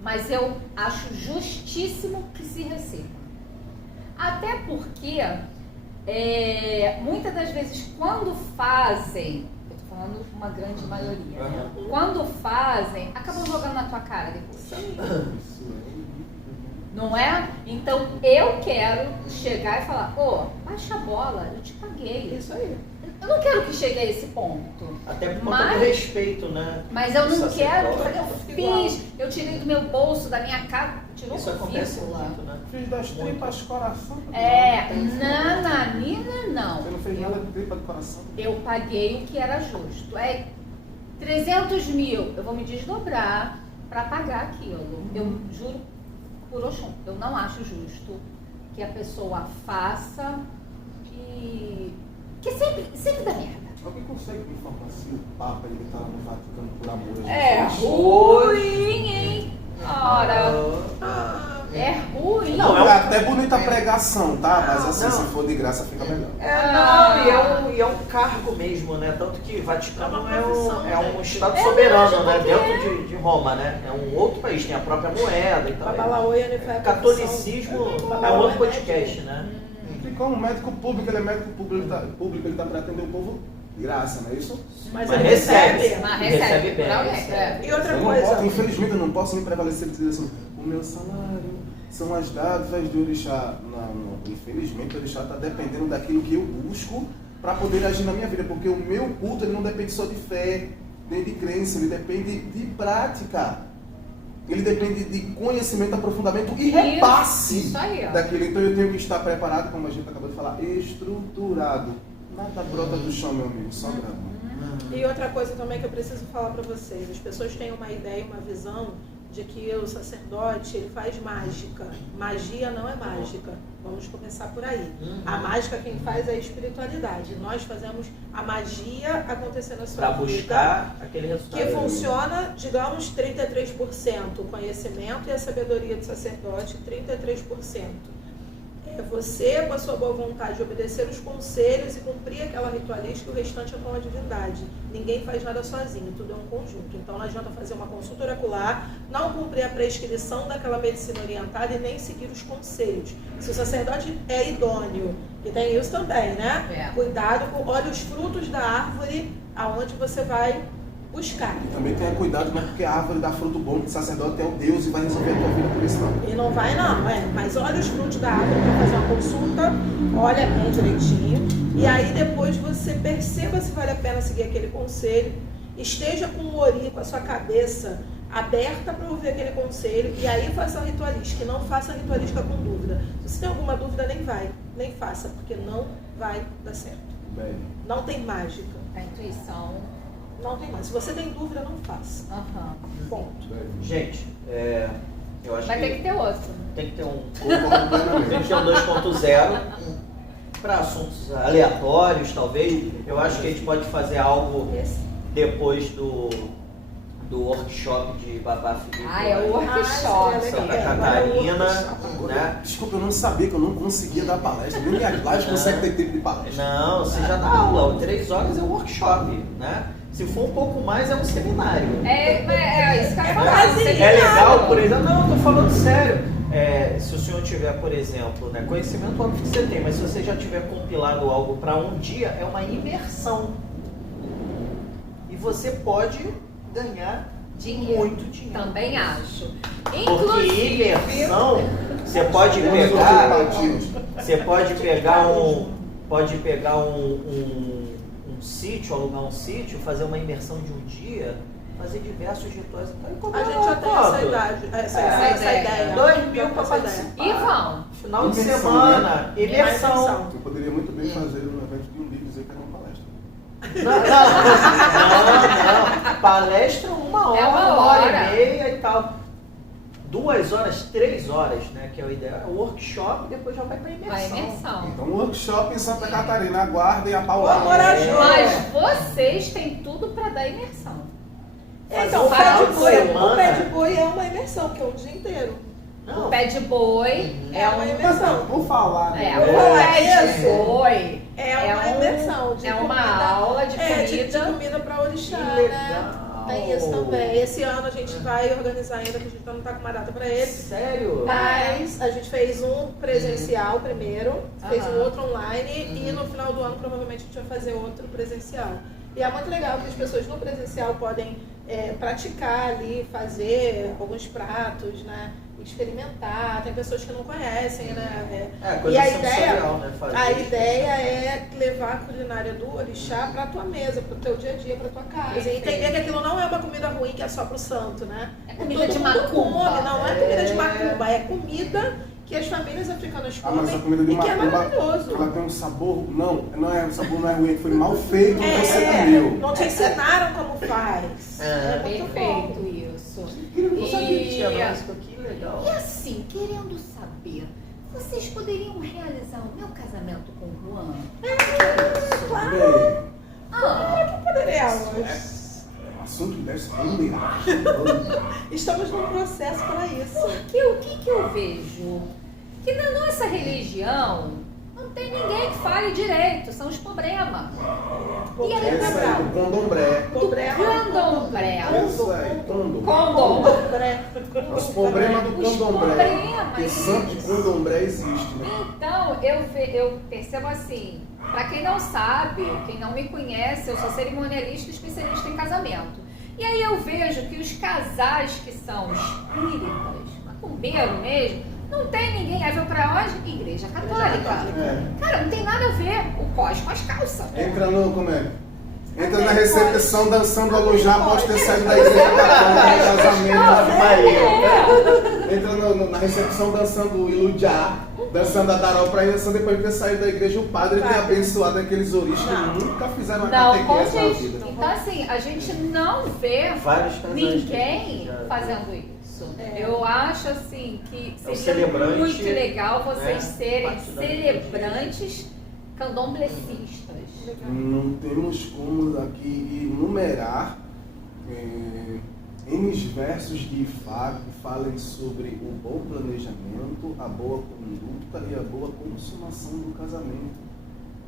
Mas eu acho justíssimo que se receba. Até porque, muitas das vezes, quando fazem, eu tô falando uma grande maioria, né? Quando fazem, acabam jogando na tua cara depois. Não é? Então, eu quero chegar e falar, baixa a bola, eu te paguei. Isso aí. Eu não quero que chegue a esse ponto. Até por conta do respeito, né? Mas eu não quero que igual. eu tirei do meu bolso, da minha casa, tirou Isso acontece vírgula. muito, né? Fiz das tripas coração. Nananina, não. Você não fez nada de tripa de coração? Eu paguei o que era justo. 300 mil, eu vou me desdobrar para pagar aquilo. Eu juro por Oxum, eu não acho justo que a pessoa faça e... que sempre dá merda. Alguém consegue me informar se o Papa ele tá no Vaticano por amor? É ruim, hein? Ora, é ruim. Não, é até bonita a pregação, tá? Mas assim, não. se for de graça, fica melhor. E é um cargo mesmo, né? Tanto que Vaticano é um estado lógico soberano, né? que Dentro de Roma, né? É um outro país, tem a própria moeda e tal. Catolicismo é um outro podcast, né? Ficou um médico público, ele é médico público, ele tá para atender o povo de graça, não é isso? Mas Mas ele recebe. Mas Recebe bem. por alguém, recebe. E outra Eu não coisa. posso, infelizmente, eu não posso me prevalecer e dizer assim, o meu salário são as dádivas de Orixá. Não, infelizmente, o Orixá está dependendo daquilo que eu busco para poder agir na minha vida, porque o meu culto ele não depende só de fé, nem de crença, ele depende de prática. Ele depende de conhecimento, aprofundamento e repasse isso aí, ó. daquilo. Então eu tenho que estar preparado, como a gente acabou de falar, estruturado. Nada brota do chão, meu amigo, só grama. E outra coisa também que eu preciso falar para vocês. As pessoas têm uma ideia, uma visão de que o sacerdote ele faz mágica. Magia não é mágica. Vamos começar por aí. A mágica quem faz é a espiritualidade. Nós fazemos a magia acontecer na sua Para vida. buscar aquele resultado. Que funciona, digamos, 33% o conhecimento e a sabedoria do sacerdote, 33%. É você, com a sua boa vontade, obedecer os conselhos e cumprir aquela ritualística, e o restante é com a divindade. Ninguém faz nada sozinho, tudo é um conjunto. Então não adianta fazer uma consulta oracular, não cumprir a prescrição daquela medicina orientada e nem seguir os conselhos. Se o sacerdote é idôneo, e tem isso também, né? Cuidado, olhe os frutos da árvore aonde você vai buscar. E também tenha cuidado, não é porque a árvore dá fruto bom, que o sacerdote é o Deus e vai resolver a tua vida por isso não. E não vai não, mas olha os frutos da árvore para fazer uma consulta, olha bem direitinho, e aí depois você perceba se vale a pena seguir aquele conselho, esteja com o Ori, com a sua cabeça aberta para ouvir aquele conselho, e aí faça a ritualística, e não faça a ritualística com dúvida. Se você tem alguma dúvida, nem faça, porque não vai dar certo. Bem. Não tem mágica. A intuição. Não tem mais. Se você tem dúvida, não faça. Ponto. Gente, Eu acho Vai ter que ter outro. tem que ter um Concordo plenamente. tem que ter um 2.0 para assuntos aleatórios, talvez. Eu acho que a gente pode fazer algo depois do workshop de Babá Felipe. Ah, é o workshop. Santa É, Catarina, né? Desculpa, eu não sabia que eu não conseguia dar palestra. Nem minha live consegue ter tempo de palestra. Não, você já dá aula. 3 horas é um workshop, né? Se for um pouco mais, é um seminário. É isso que eu ia falar. quase Você É legal, por exemplo, não, tô falando sério. Se o senhor tiver, por exemplo, né, conhecimento óbvio que você tem, mas se você já tiver compilado algo para um dia, é uma imersão. E você pode ganhar Dinheiro. muito dinheiro. Também acho. Porque Inclusive, imersão, você pode pegar um sítio, alugar um sítio, fazer uma imersão de um dia, fazer diversos rituais. A gente já tem essa ideia. 2.000 para Essa ideia. participar. e vão. Final de Imersão, semana, imersão. Imersão. Eu poderia muito bem fazer um evento de um livro e dizer que era uma palestra. Não. Palestra 1 hora, É uma 1 hora hora. e meia e tal. 2 horas, 3 horas, né? Que é o ideal. É o workshop e depois já vai pra imersão. Vai imersão. Então, workshop em Santa Catarina, aguardem a Vamos paulada. morar junto. Mas vocês têm tudo para dar imersão. Então, o Final pé de de boi, semana. o pé de boi é uma imersão, que é um dia inteiro. O Não. pé de boi É uma Mas, imersão. por falar, né? o pé de boi É uma imersão. De é uma comida. aula de De comida. comida para orixá, Que né? legal. Tem isso também. Esse ano a gente vai organizar ainda, que a gente não tá com uma data para ele. Sério? Mas a gente fez um presencial primeiro, fez um Aham. outro online e no final do ano provavelmente a gente vai fazer outro presencial. E é muito legal que as pessoas no presencial podem praticar ali, fazer alguns pratos, né? Experimentar. Tem pessoas que não conhecem, né? Coisa E a sensorial, né? Fazer A isso. ideia é levar a culinária do orixá para tua mesa, para o teu dia a dia, para tua casa. E Perfeito. entender que aquilo não é uma comida ruim que é só pro santo, né? É comida Todo de mundo macumba. come, não é comida de macumba, é comida que as famílias africanas Ah, mas comem a comida de e que é macumba, maravilhoso. ela tem um sabor, o sabor não é ruim, foi mal feito, você comeu. Não te ensinaram como faz. É muito bom. Perfeito isso. Eu não sabia que tinha E- música, que legal. E assim, querendo saber, vocês poderiam realizar o meu casamento com o Juan? Bem, Ah, Poderemos. o assunto deve ser ponderado. Estamos num processo para isso. porque o que eu vejo? Que na nossa religião não tem ninguém que fale direito, são os problema. E aí, Essa aí, do condombré. Candomblé. Isso aí, condombré. Condom. Os problemas do Os condombré. problemas, O santo de isso. condombré existe, né? Então, eu percebo assim, para quem não sabe, quem não me conhece, eu sou cerimonialista especialista em casamento. E aí eu vejo que os casais que são espíritas, macumbeiro mesmo, não tem ninguém a ver pra onde? Igreja Católica. Cara, não tem nada a ver o cos com as calças. Entra no, como é? Entra na recepção dançando alojá após ter saído da igreja católica, casamento, Ave Maria. Entra na recepção dançando ilujá, dançando a darol pra ir depois de ter saído da igreja, o padre ter abençoado aqueles oris que nunca fizeram uma Não catequese na consiste. vida. Então, assim, a gente não vê Vários casais ninguém que já- fazendo isso. Eu acho, assim, que É o seria celebrante, muito legal vocês né, serem parte da celebrantes candomblecistas. Não temos como aqui enumerar N versos de Ifá que falem sobre o bom planejamento, a boa conduta e a boa consumação do casamento.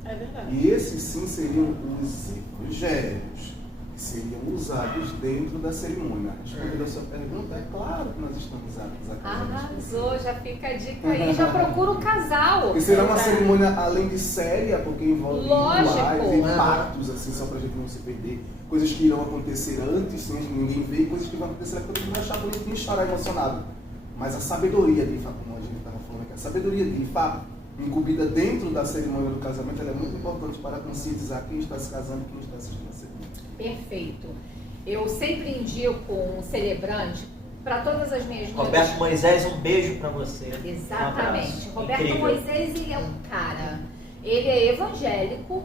É verdade. E esses sim seriam os evangelhos que seriam usados dentro da cerimônia. Respondendo a sua pergunta, é claro que nós estamos aptos a casar. Arrasou, já fica a dica aí, já procura o casal. E será uma cerimônia além de séria, porque envolve Lógico. rituais e pactos, assim, só pra gente não se perder. Coisas que irão acontecer antes, sem ninguém ver, e coisas que vão acontecer depois, que vai achar bonitinho e chorar emocionado. Mas a sabedoria de Ifá, como a gente estava falando aqui, a sabedoria de Ifá, incubida dentro da cerimônia do casamento, ela é muito importante para conscientizar quem está se casando e quem está assistindo a cerimônia. Perfeito. Eu sempre indico um celebrante para todas as minhas Roberto Moisés, um beijo pra você. Exatamente. Um abraço. Roberto Incrível. Moisés, ele é um cara. Ele é evangélico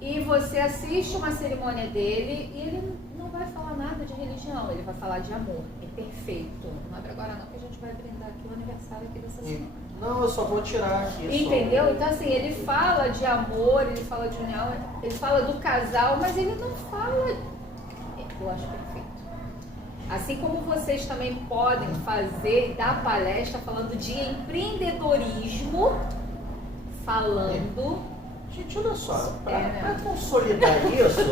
e você assiste uma cerimônia dele e ele não vai falar nada de religião, ele vai falar de amor. É perfeito. Não abre agora não, que a gente vai brindar aqui o aniversário aqui dessa semana. Não, eu só vou tirar aqui. Entendeu? Então assim, ele fala de amor, ele fala de união, ele fala do casal, mas ele não fala... Eu acho perfeito. Assim como vocês também podem fazer, dar palestra falando de empreendedorismo, falando... Gente, olha só, para consolidar isso,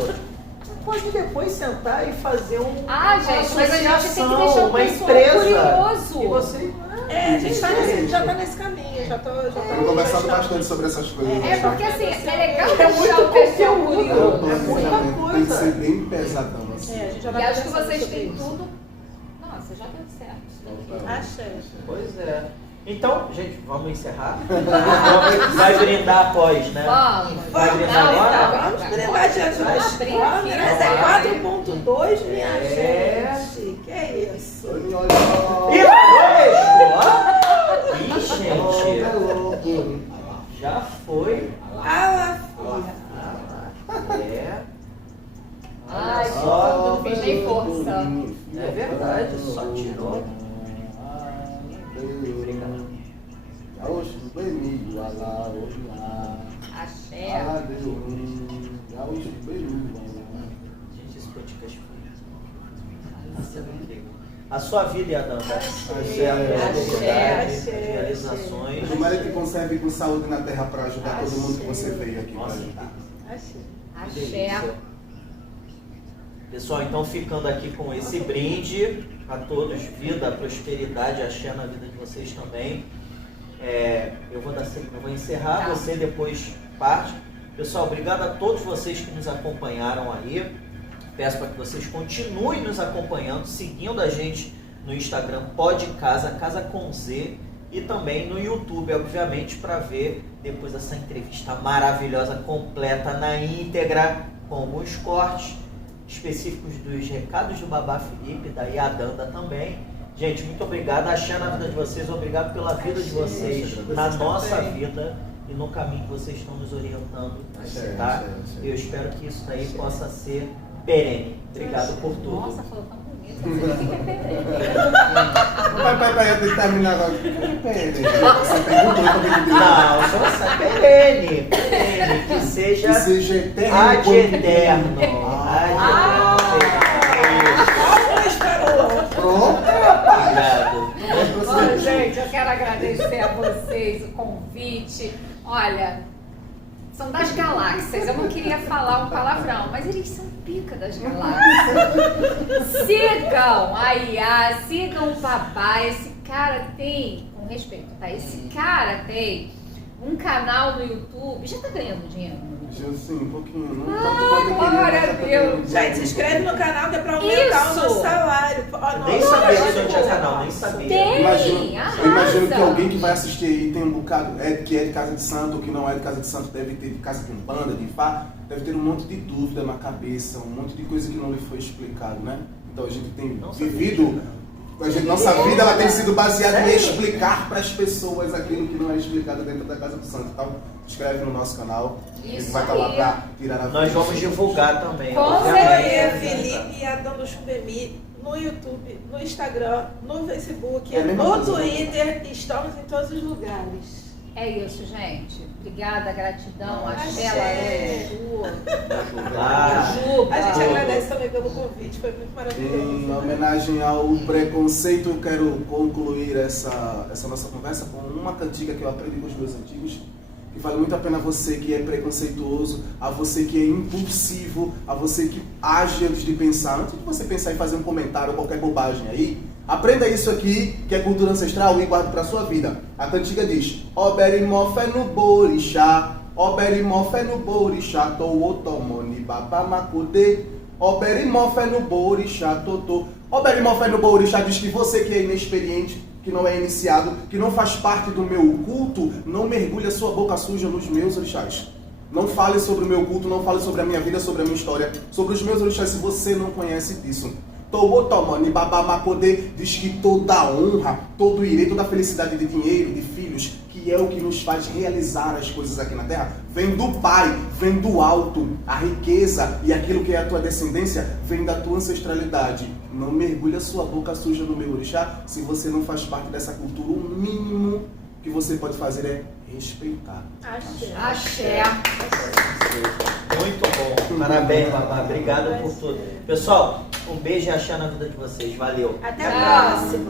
você pode depois sentar e fazer uma gente, mas a gente tem que deixar o uma pessoal empresa. curioso. E você... A gente já tá nesse caminho, já tô Tenho conversado bastante sobre essas coisas. É porque assim, é legal É deixar muito o pessoal conteúdo. curioso. É muita Tem que coisa. ser bem pesadão, assim. a gente já E vai acho que conversando vocês sobre têm isso. tudo. Nossa, já deu certo isso daqui. Axé. Pois é. Então, gente, vamos encerrar? Vai brindar após, né? Vamos. Vai brindar agora? Vamos brindar diante Vamos das abrir câmeras. aqui, É 4.2, minha É. gente. Que é isso? E Ih, gente, já foi. Fala, filha. É. Ai, Só não fiz nem força. É verdade, só tirou. Axé. Gente, esse podcast foi sendo incrível. A sua vida, Adão, vai ser a prosperidade, as realizações. Tomara que conserve com saúde na terra para ajudar todo mundo que você veio aqui para ajudar. Axé. Pessoal, então ficando aqui com esse brinde a todos, vida, prosperidade, axé na vida de vocês também. Eu vou encerrar, Tá. você depois parte. Pessoal, obrigado a todos vocês que nos acompanharam aí. Peço para que vocês continuem nos acompanhando, seguindo a gente no Instagram Pod Casa, Casa com Z, e também no YouTube, obviamente, para ver depois essa entrevista maravilhosa, completa, na íntegra, com alguns cortes específicos dos recados do Babá Felipe, da Yadanda também. Gente, muito obrigado. Axé na vida de vocês, obrigado pela vida de vocês, na nossa vida e no caminho que vocês estão nos orientando, tá? Eu espero que isso daí possa ser perene. Obrigado por tudo. Nossa, falou tão bonito. Não sei o que é perene. Pai, eu tenho que terminar agora. Você perguntou também. Não, só essa perene, que seja eterno. ad eterno. Pronto, Obrigado. Bom, gente, eu quero agradecer a vocês o convite. Olha, são das galáxias. Eu não queria falar um palavrão, mas eles são pica das galáxias. Sigam a Iá, sigam o Babá. Esse cara tem, com respeito, tá? Esse cara tem um canal no YouTube. Já tá ganhando dinheiro? Sim, um pouquinho. Não tanto quanto eu queria, glória mas a tá Deus. ganhando. Gente, se inscreve no canal que é pra aumentar Isso. o nosso salário. Nem sabia que não tinha canal, nem sabia. Tem! Eu imagino que Arrasa. alguém que vai assistir aí tem um bocado, que é de casa de santo, ou que não é de casa de santo, deve ter de casa de umbanda, de Ifá, deve ter um monte de dúvida na cabeça, um monte de coisa que não lhe foi explicado, né? Então a gente tem vivido, nossa vida ela tem sido baseada em explicar para as pessoas aquilo que não é explicado dentro da casa do santo. Então, inscreve no nosso canal, a gente Isso vai estar lá aí. para tirar a Nós vida. vamos divulgar também. Com obviamente. certeza. Felipe e a Dando Chumbemi no YouTube, no Instagram, no Facebook, É a mesma no coisa. Twitter. Estamos em todos os lugares. É isso, gente. Obrigada, gratidão. Axé. Axé, Laú, Ah, Juba. A gente agradece também pelo convite, foi muito Em maravilhoso. homenagem ao preconceito, eu quero concluir essa nossa conversa com uma cantiga que eu aprendi com os meus antigos, que vale muito a pena você que é preconceituoso, a você que é impulsivo, a você que age antes de pensar. Antes de você pensar em fazer um comentário ou qualquer bobagem aí, aprenda isso aqui, que é cultura ancestral, e guarde para sua vida. A cantiga diz: Oberimó fé no borixá, Oberimó fé no borixá, tô otomoni babamacudê. Oberimó fé no borixá, totô. Oberimó fé no borixá diz que você que é inexperiente, que não é iniciado, que não faz parte do meu culto, não mergulhe a sua boca suja nos meus orixás. Não fale sobre o meu culto, não fale sobre a minha vida, sobre a minha história, sobre os meus orixás, se você não conhece disso. Tobotomani Babamacodê diz que toda honra, todo irei, toda felicidade de dinheiro, de filhos, que é o que nos faz realizar as coisas aqui na Terra, vem do pai, vem do alto. A riqueza e aquilo que é a tua descendência vem da tua ancestralidade. Não mergulha sua boca suja no meu orixá se você não faz parte dessa cultura. O mínimo que você pode fazer é respeitar. Axé. Axé. Muito bom. Parabéns, Babá. Obrigado por tudo. Pessoal, um beijo e axé na vida de vocês. Valeu. Até a próxima.